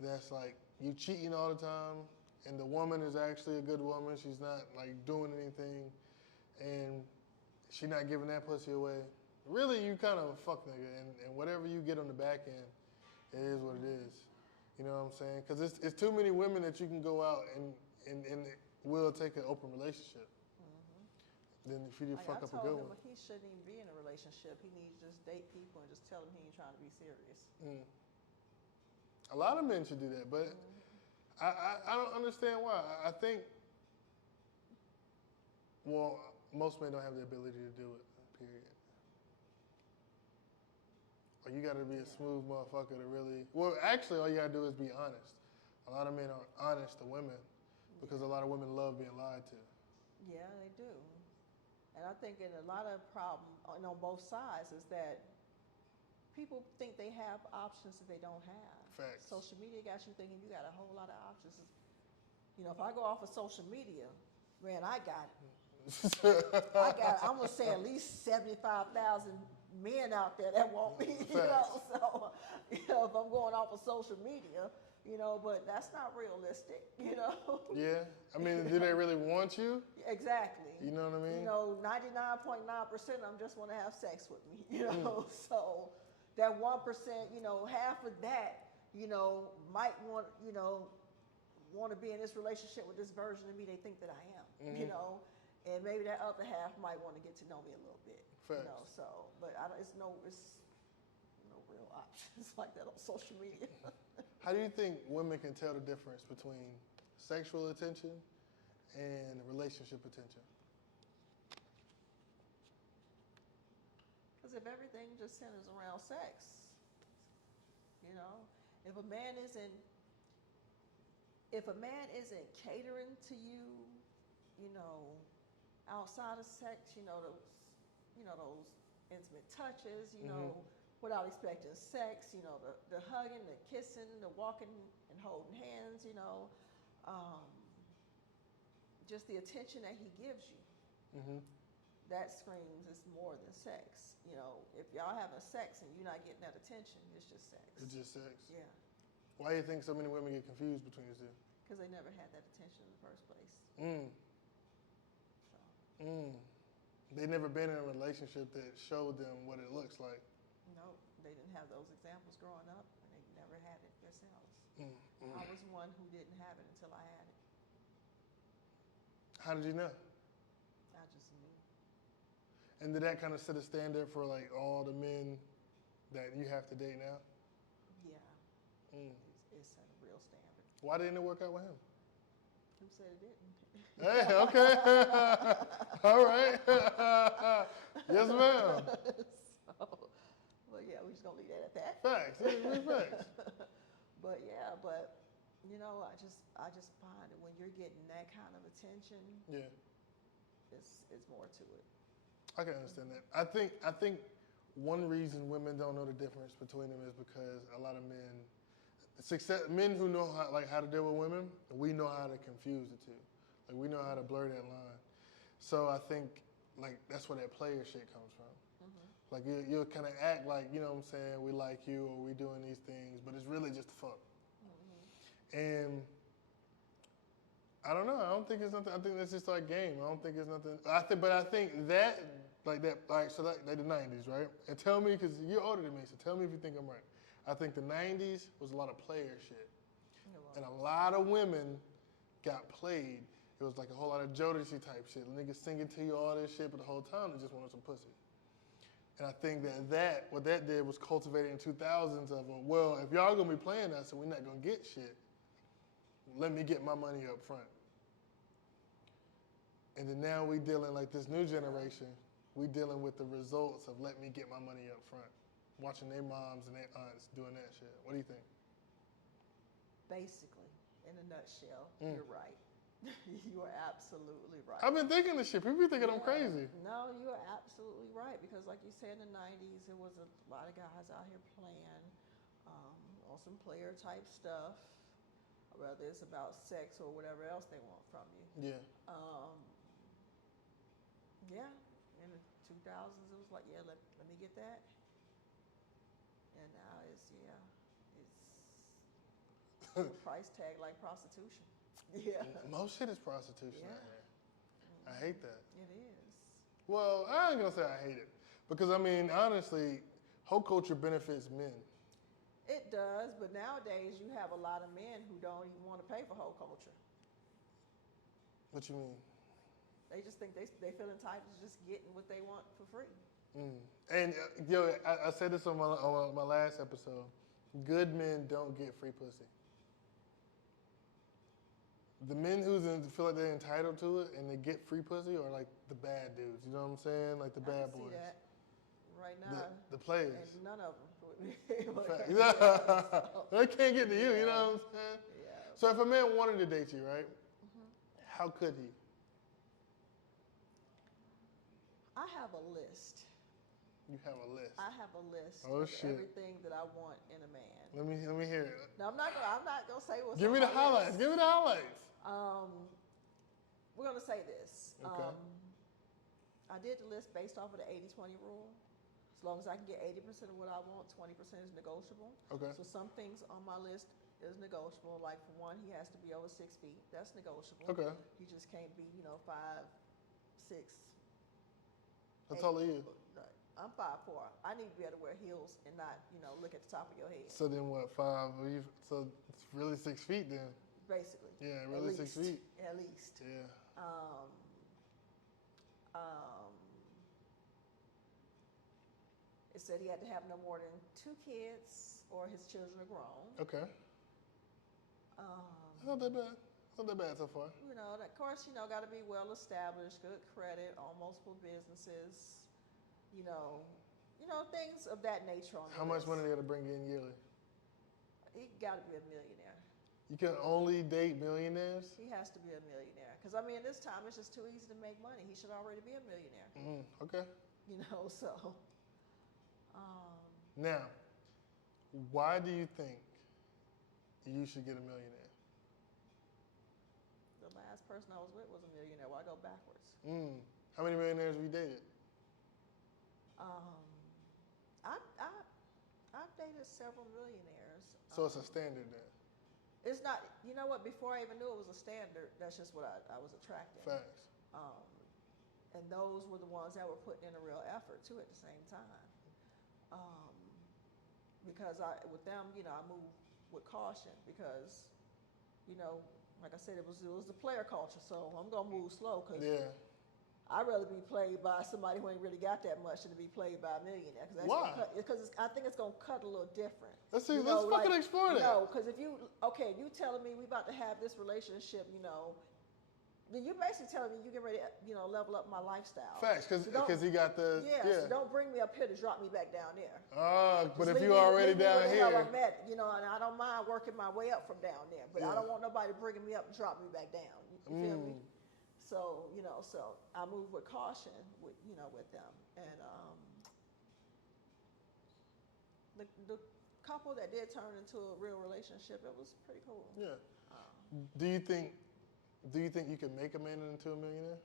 that's like, you cheating all the time, and the woman is actually a good woman, she's not like doing anything, and she not giving that pussy away, really you kind of a fuck nigga, and whatever you get on the back end, it is what it is. You know what I'm saying? Because it's too many women that you can go out and will take an open relationship. Then if you Like fuck I up a told good him one. he shouldn't even be in a relationship. He needs to just date people and just tell them he ain't trying to be serious. A lot of men should do that, but I don't understand why. I think, well, most men don't have the ability to do it, period. Or you got to be a smooth motherfucker to really, well, actually, all you got to do is be honest. A lot of men aren't honest to women because a lot of women love being lied to. Yeah, they do. And I think in a lot of problem on both sides is that people think they have options that they don't have. Facts. Social media got you thinking you got a whole lot of options. You know, if I go off of social media, man, I got it. I'm gonna say at least 75,000 men out there that want me. You know, so if I'm going off of social media, but that's not realistic. Yeah, I mean, do they really want you? Exactly. You know what I mean? 99.9% of them just want to have sex with me. So that 1%, half of that, might want to be in this relationship with this version of me they think that I am. And maybe that other half might want to get to know me a little bit. Facts. But it's no real options like that on social media. How do you think women can tell the difference between sexual attention and relationship attention? Because if everything just centers around sex, if a man isn't catering to you, outside of sex, those intimate touches, without expecting sex, the hugging, the kissing, the walking and holding hands, just the attention that he gives you. That screams it's more than sex. If y'all having sex and you're not getting that attention, it's just sex. It's just sex. Yeah. Why do you think so many women get confused between the two? Because they never had that attention in the first place. They never been in a relationship that showed them what it looks like. Nope, they didn't have those examples growing up, and they never had it themselves. I was one who didn't have it until I had it. How did you know? I just knew. And did that kind of set a standard for like all the men that you have to date now? Yeah, Mm. it set a real standard. Why didn't it work out with him? Who said it didn't? Hey, okay. All right. Yes, ma'am. So, well, yeah, we're just gonna leave that at that. Facts. Facts. But yeah, but you know, I just find that when you're getting that kind of attention, Yeah, it's more to it. I can understand that. I think one reason women don't know the difference between them is because a lot of men who know how to deal with women, we know how to confuse the two. Like we know how to blur that line. So I think like that's where that player shit comes from. Mm-hmm. Like you'll kind of act like, you know what I'm saying, we like you or we doing these things, but it's really just a fuck. Mm-hmm. And I don't know. I don't think it's nothing. I think that's just our game. I don't think it's nothing. But I think that, like that, like so like the '90s, right? And tell me, because you're older than me, so tell me if you think I'm right. I think the '90s was a lot of player shit, and a lot of women got played. It was like a whole lot of Jodeci type shit. Niggas singing to you all this shit, but the whole time they just wanted some pussy. And I think that what that did was cultivated in 2000s of, well, if y'all gonna be playing us and we're not gonna get shit, let me get my money up front. And then now we dealing like this new generation, we dealing with the results of let me get my money up front. Watching their moms and their aunts doing that shit. What do you think? Basically, in a nutshell, you're right. You are absolutely right. I've been thinking this shit. People be thinking I'm crazy. No, you are absolutely right because like you said, in the 90s, there was a lot of guys out here playing on some player type stuff, whether it's about sex or whatever else they want from you. Yeah. Yeah, in the 2000s, it was like, yeah, let me get that. And now it's a price tag like prostitution. Yeah. Most shit is prostitution out here. I hate that. It is. Well, I ain't gonna say I hate it. Because I mean, honestly, hoe culture benefits men. It does, but nowadays you have a lot of men who don't even want to pay for hoe culture. What you mean? They just think they feel entitled to just getting what they want for free. And yo, I said this on my last episode. Good men don't get free pussy. The men who feel like they're entitled to it and they get free pussy are like the bad dudes. You know what I'm saying? Like the bad boys. See that right now. The players. And none of them. They can't get to you. You know what I'm saying? Yeah. So if a man wanted to date you, right? How could he? I have a list. You have a list. I have a list of everything that I want in a man. Let me hear it. Now I'm not gonna say what's Give on me the my highlights. list. Give me the highlights. We're gonna say this. Okay. I did the list based off of the 80-20 rule. As long as I can get 80% of what I want, 20% is negotiable. Okay. So some things on my list is negotiable. Like for one, he has to be over 6 feet. That's negotiable. Okay. He just can't be, 5, 6. How tall are you? I'm 5'4". I need to be able to wear heels and not, look at the top of your head. So then what, 5? So it's really 6 feet then. Basically. Yeah, really 6 feet. At least. Yeah. It said he had to have no more than 2 kids or his children are grown. Okay. It's not that bad. It's not that bad so far. Of course, got to be well established, good credit, on multiple businesses, things of that nature on the How much list. money they got to bring in yearly? He got to be a millionaire. You can only date millionaires? He has to be a millionaire. Because, this time it's just too easy to make money. He should already be a millionaire. Okay. So. Now, why do you think you should get a millionaire? The last person I was with was a millionaire. Why go backwards? How many millionaires have you dated? I've dated several millionaires. So it's a standard then? It's not, before I even knew it was a standard, that's just what I was attracted. Facts. And those were the ones that were putting in a real effort too at the same time. Because with them, I move with caution because, like I said, it was the player culture. So I'm gonna move slow because I'd rather be played by somebody who ain't really got that much than to be played by a millionaire. Why? Because I think it's gonna cut a little different. Let's see. Let's fucking explore that. No, because if you telling me we about to have this relationship, then you're basically telling me you get ready to, level up my lifestyle. Facts, because he got the So don't bring me up here to drop me back down there. But if you already down here, I'm at, and I don't mind working my way up from down there, but I don't want nobody bringing me up and drop me back down. You feel me? So so I move with caution with them, and the couple that did turn into a real relationship, it was pretty cool. Yeah. Do you think you can make a man into a millionaire?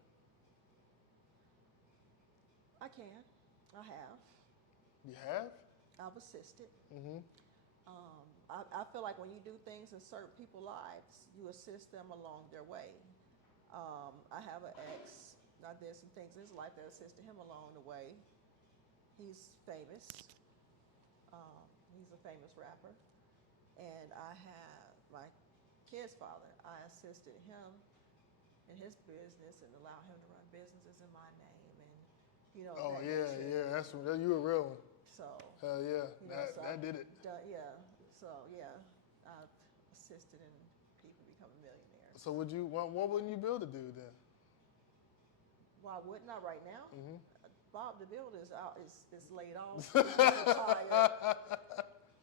I can. I have. You have? I've assisted. Mm-hmm. I feel like when you do things in certain people's lives, you assist them along their way. I have an ex. I did some things in his life that assisted him along the way. He's famous. He's a famous rapper. And I have my kid's father. I assisted him in his business and allowed him to run businesses in my name, and Oh yeah, that's you a real one. So hell yeah, that did it. I've assisted in people becoming millionaires. So what wouldn't you build a dude then? Why wouldn't I right now? Mm-hmm. Bob the Builder is laid off.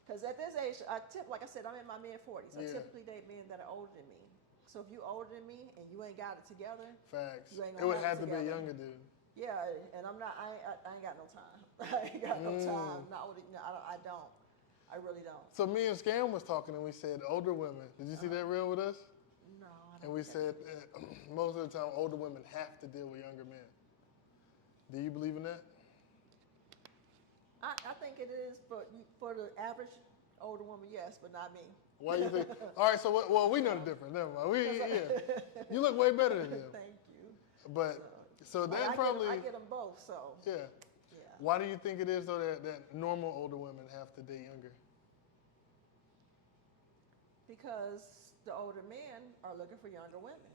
Because at this age, like I said, I'm in my mid-40s. I typically date men that are older than me. So if you're older than me and you ain't got it together, facts. You ain't it would have to be a younger dude. Yeah, and I'm not. I ain't got no time. I ain't got no time. Not older. No, I don't. I really don't. So me and Scam was talking, and we said older women. Did you see that reel with us? No. And we said most of the time older women have to deal with younger men. Do you believe in that? I think it is for the average older woman, yes, but not me. Why do you think? All right, so well, we know the difference. Never mind. You look way better than him. Thank you. But so that probably I get them both. So yeah. Why do you think it is though that normal older women have to date younger? Because the older men are looking for younger women.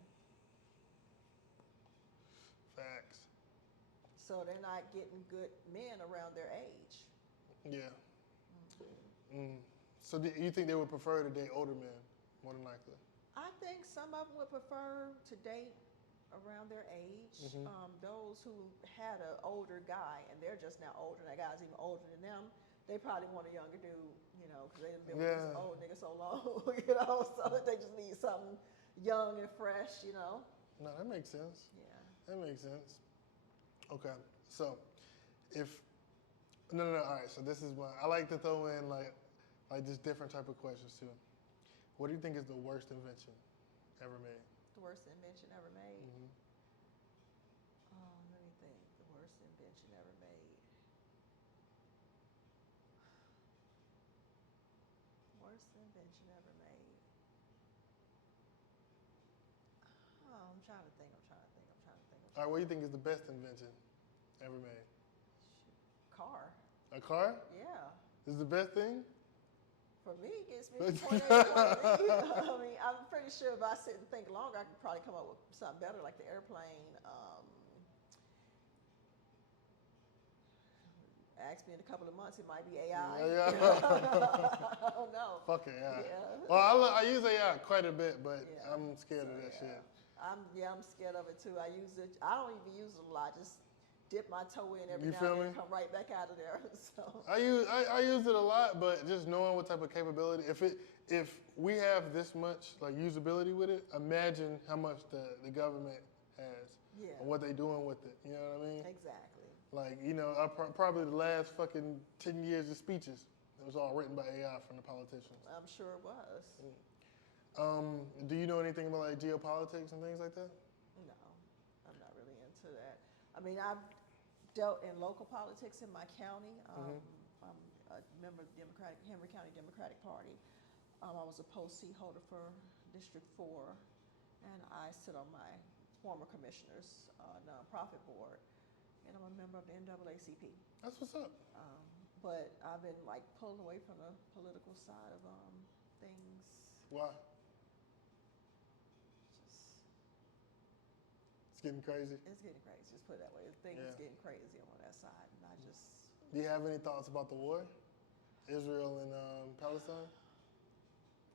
Facts. So they're not getting good men around their age. Yeah. So do you think they would prefer to date older men, more than likely? I think some of them would prefer to date around their age. Those who had an older guy and they're just now older, and that guy's even older than them, they probably want a younger dude, because they've been with this old nigga so long, so they just need something young and fresh, No, that makes sense. Yeah. That makes sense. Okay, so no, all right, so this is I like to throw in like just different type of questions too. What do you think is the worst invention ever made? The worst invention ever made? Mm-hmm. Let me think. The worst invention ever made. Worst invention ever made. Oh, I'm trying to think. All right, what do you think is the best invention ever made? Car. A car? Yeah. This is the best thing? For me, it gets me from point A to point B. I mean, I'm pretty sure if I sit and think longer, I could probably come up with something better, like the airplane. Ask me in a couple of months, it might be AI. Yeah. I don't know. Fuck AI. Yeah. Well, I use AI quite a bit, but I'm scared of that shit. I'm scared of it too. I use it. I don't even use it a lot. Just dip my toe in every You now feel and then me? and come right back out of there. So I use it a lot, but just knowing what type of capability. If we have this much like usability with it, imagine how much the government has and what they doing with it. You know what I mean? Exactly. Like probably the last fucking 10 years of speeches, it was all written by AI from the politicians. I'm sure it was. Do you know anything about like geopolitics and things like that? No, I'm not really into that. I mean, I've dealt in local politics in my county. I'm a member of the Henry County Democratic Party. I was a post seat holder for District 4, and I sit on my former commissioner's nonprofit board, and I'm a member of the NAACP. That's what's up. But I've been like pulling away from the political side of things. Why? It's getting crazy. It's getting crazy. Just put it that way. Things getting crazy on that side, and I just. Do you have any thoughts about the war, Israel and Palestine?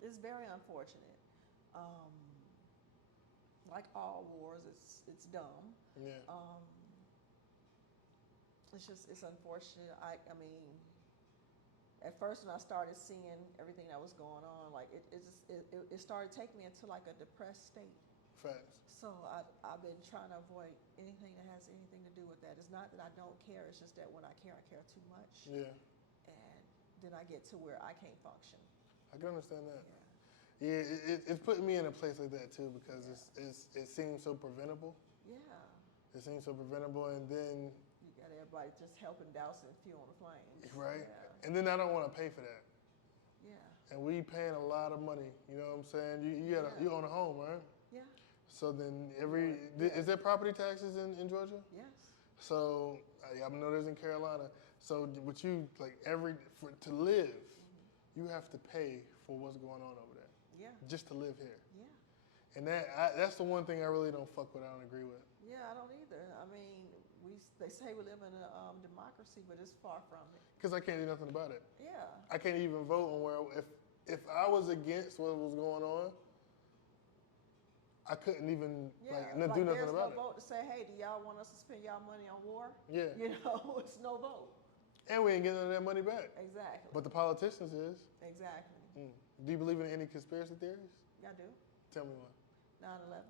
It's very unfortunate. Like all wars, it's dumb. Yeah. It's unfortunate. I mean, at first when I started seeing everything that was going on, like it started taking me into like a depressed state. Facts. So I've been trying to avoid anything that has anything to do with that. It's not that I don't care. It's just that when I care too much. Yeah. And then I get to where I can't function. I can understand that. Yeah. Yeah, it's putting me in a place like that too because it seems so preventable. Yeah. It seems so preventable, and then you got everybody just helping dousing fuel on the flames. Right. Yeah. And then I don't want to pay for that. Yeah. And we paying a lot of money. You know what I'm saying? You own a home, right? Yeah. So then Yeah. is there property taxes in Georgia? Yes. So I know there's in Carolina. So what you like to live, you have to pay for what's going on over there. Yeah. Just to live here. Yeah. And that's the one thing I really don't fuck with. I don't agree with. Yeah, I don't either. I mean, they say we live in a democracy, but it's far from it. Because I can't do nothing about it. Yeah. I can't even vote on where if I was against what was going on, I couldn't even do nothing about it. There's no vote to say, hey, do y'all want us to spend y'all money on war? Yeah. You know, it's no vote. And we ain't getting none of that money back. Exactly. But the politicians is. Exactly. Do you believe in any conspiracy theories? Yeah, I do. Tell me one. 9/11.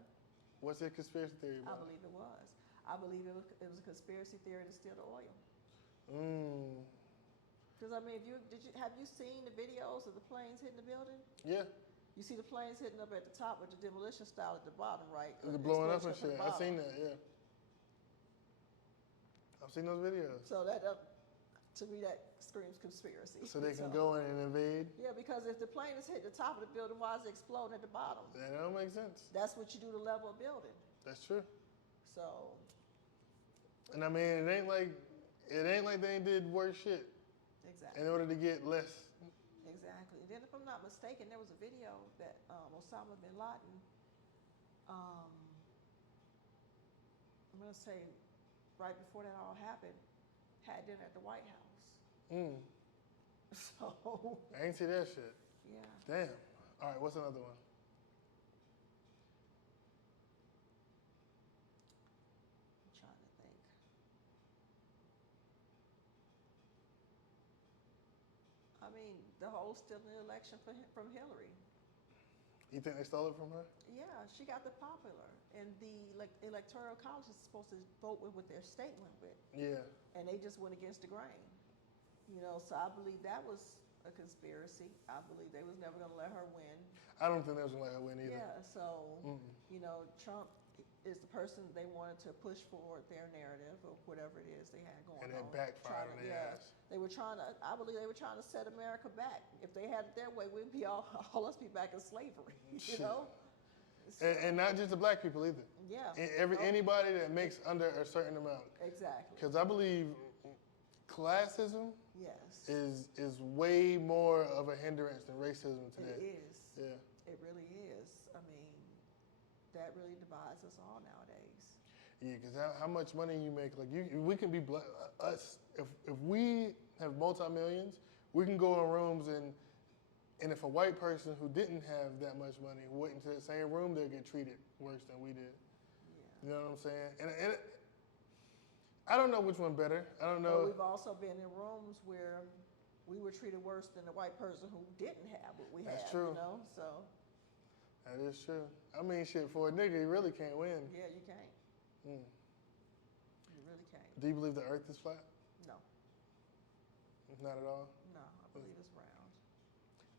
What's your conspiracy theory I about? believe it was. I believe it was a conspiracy theory to steal the oil. Because I mean, have you seen the videos of the planes hitting the building? Yeah. You see the planes hitting up at the top with the demolition style at the bottom, right? They're blowing up and Explosion shit. at the I've seen bottom. that, yeah. I've seen those videos. So that, to me, that screams conspiracy. So they can go in and invade? Yeah, because if the plane is hitting the top of the building, why is it exploding at the bottom? That don't make sense. That's what you do to level a building. That's true. So. And I mean, it ain't like they did worse shit. Exactly. In order to get less. Exactly. And then if I'm not mistaken, there was a video that Osama bin Laden, I'm going to say right before that all happened, had dinner at the White House. So. I ain't see that shit. Yeah. Damn. All right, what's another one? I'm trying to think. I mean, the whole stealing the election from Hillary. You think they stole it from her? Yeah, she got the popular. And the electoral college is supposed to vote with what their state went with. Yeah. And they just went against the grain. You know, so I believe that was a conspiracy. I believe they was never going to let her win. I don't think they was going to let her win either. Yeah, so, you know, Trump is the person they wanted to push forward their narrative or whatever it is they had going on. And it backfired on their ass. They were trying to, I believe they were trying to set America back. If they had it their way, we'd be all us be back in slavery, you know? So, and not just the black people either. Yeah. Anybody that makes under a certain amount. Exactly. Because I believe classism yes. is way more of a hindrance than racism today. It is. Yeah. It really is. I mean, that really divides us all nowadays. Yeah, because how much money you make, like we can be us if we have multi-millions, we can go in rooms and if a white person who didn't have that much money went into the same room, they'll get treated worse than we did. Yeah. You know what I'm saying? And I don't know which one better. I don't know. But we've also been in rooms where we were treated worse than the white person who didn't have what we had. That's true. You know, so. That is true. I mean, shit, for a nigga, you really can't win. Yeah, you can't. You really can't. Do you believe the earth is flat? No. Not at all? No, I believe it's round.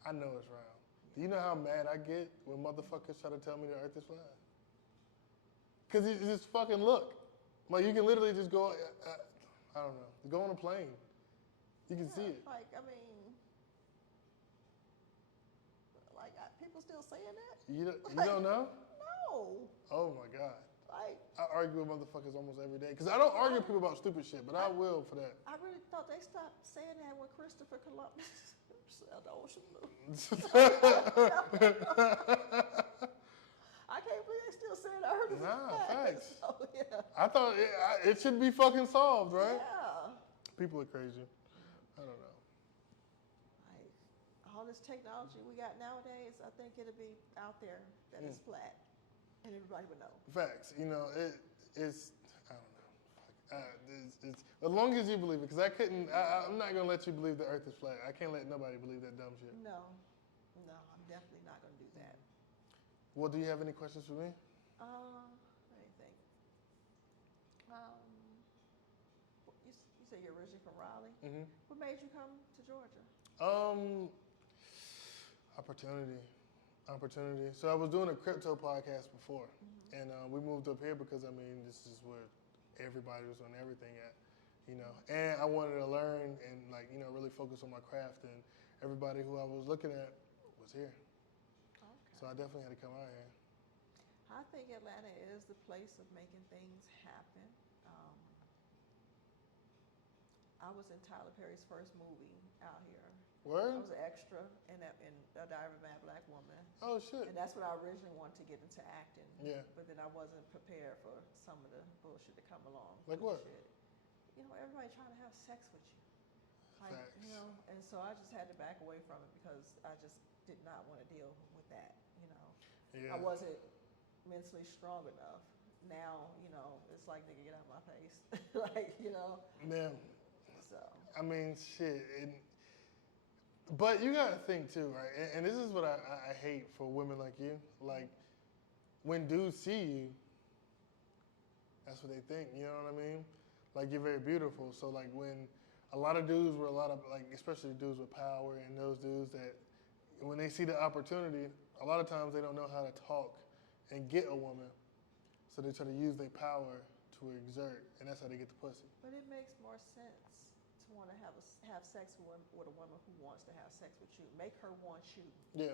I know it's round. Do you know how mad I get when motherfuckers try to tell me the earth is flat? Because you just fucking look. Like, you can literally just go, I don't know, go on a plane. You can see it. Like, I mean, people still saying that? You don't know? No. Oh, my God. Like, I argue with motherfuckers almost every day. Because I don't argue with people about stupid shit, but I will for that. I really thought they stopped saying that when Christopher Columbus sailed the ocean blue. I can't believe they still saying the earth is flat. Facts. So, I thought it should be fucking solved, right? Yeah. People are crazy. I don't know. Like, all this technology we got nowadays, I think it'll be out there that it's flat, and everybody would know. Facts. You know, it's I don't know. It's as long as you believe it, because I'm not gonna let you believe the Earth is flat. I can't let nobody believe that dumb shit. No, I'm definitely not gonna do that. Well, do you have any questions for me? Let me think. You say you're originally from Raleigh. Mm-hmm. What made you come to Georgia? Opportunity. So I was doing a crypto podcast before, and we moved up here because this is where everybody was doing everything at, you know. And I wanted to learn and really focus on my craft, and everybody who I was looking at was here. Okay. So I definitely had to come out here. I think Atlanta is the place of making things happen. I was in Tyler Perry's first movie out here. Word? I was an extra in A Diary of a Mad Black Woman. Oh, shit. And that's what I originally wanted to get into acting. Yeah. But then I wasn't prepared for some of the bullshit to come along. Like what? Shit. You know, everybody trying to have sex with you. Like, Facts. you know, and so I just had to back away from it because I just did not want to deal with that, you know. Yeah. I wasn't mentally strong enough. Now, you know, it's like, nigga, get out of my face. Like, you know. Man. So. Shit. But you gotta think too, right? And this is what I hate for women like you. Like, when dudes see you, that's what they think. You know what I mean? Like, you're very beautiful. So like when a lot of dudes were especially dudes with power and those dudes that when they see the opportunity, a lot of times they don't know how to talk and get a woman. So they try to use their power to exert, and that's how they get the pussy. But it makes more sense to want to have sex with a woman who wants to have sex with you. Make her want you. Yeah.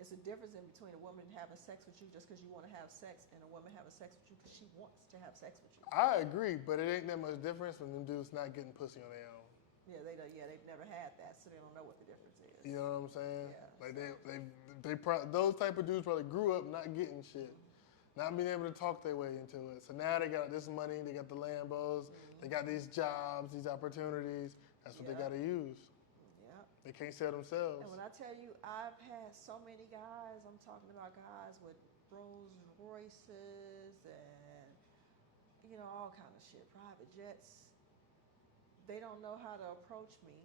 It's a difference in between a woman having sex with you just because you want to have sex and a woman having sex with you because she wants to have sex with you. I agree, but it ain't that much difference when them dudes not getting pussy on their own. Yeah, they've never had that, so they don't know what the difference is. You know what I'm saying? Yeah. Like those type of dudes probably grew up not getting shit, not being able to talk their way into it. So now they got this money, they got the Lambos, they got these jobs, these opportunities. That's what they got to use. Yeah. They can't sell themselves. And when I tell you, I've had so many guys. I'm talking about guys with Rolls Royces and all kind of shit, private jets. They don't know how to approach me.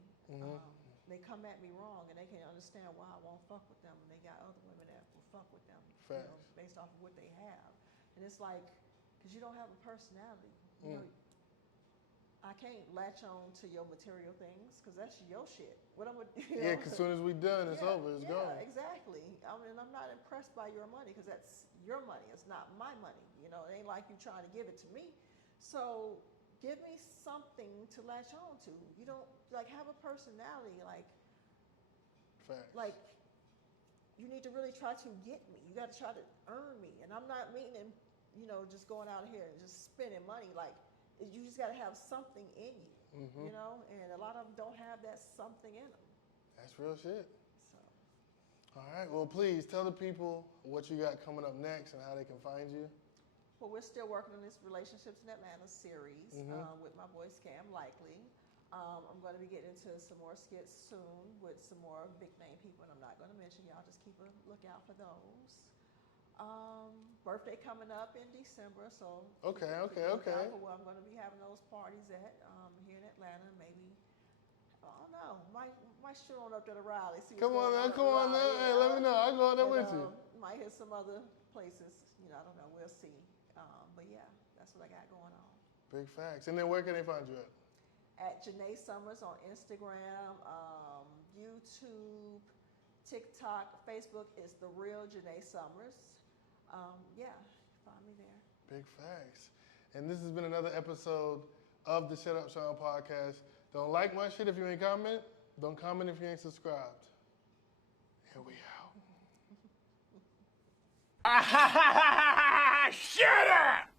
They come at me wrong, and they can't understand why I won't fuck with them. And they got other women that will fuck with them, based off of what they have. And it's like, because you don't have a personality. You know, I can't latch on to your material things because that's your shit. What I'm Yeah, because as soon as we done, it's over. It's gone. Yeah, exactly. And I'm not impressed by your money because that's your money. It's not my money. You know, it ain't like you trying to give it to me. So give me something to latch on to. You don't have a personality. Facts. Like you need to really try to get me. You got to try to earn me. And I'm not meaning, just going out here and just spending money. Like you just got to have something in you. You know, and a lot of them don't have that something in them. That's real shit. So. All right. Well, please tell the people what you got coming up next and how they can find you. Well, we're still working on this Relationships in Atlanta series with my boy Scam Likely. I'm going to be getting into some more skits soon with some more big name people, and I'm not going to mention y'all. Just keep a lookout for those. Birthday coming up in December, so okay. For where I'm going to be having those parties at here in Atlanta. Maybe I don't know. Might shoot on up to the Raleigh. Come on now. Hey, let me know. I'll go out there with you. Might hit some other places. I don't know. We'll see. But yeah, that's what I got going on. Big facts. And then where can they find you at? At JANAE Summers on Instagram, YouTube, TikTok, Facebook is The Real JANAE Summers. Find me there. Big facts. And this has been another of the Shut Up Sean podcast. Don't like my shit if you ain't comment. Don't comment if you ain't subscribed. Here we out. Shut up!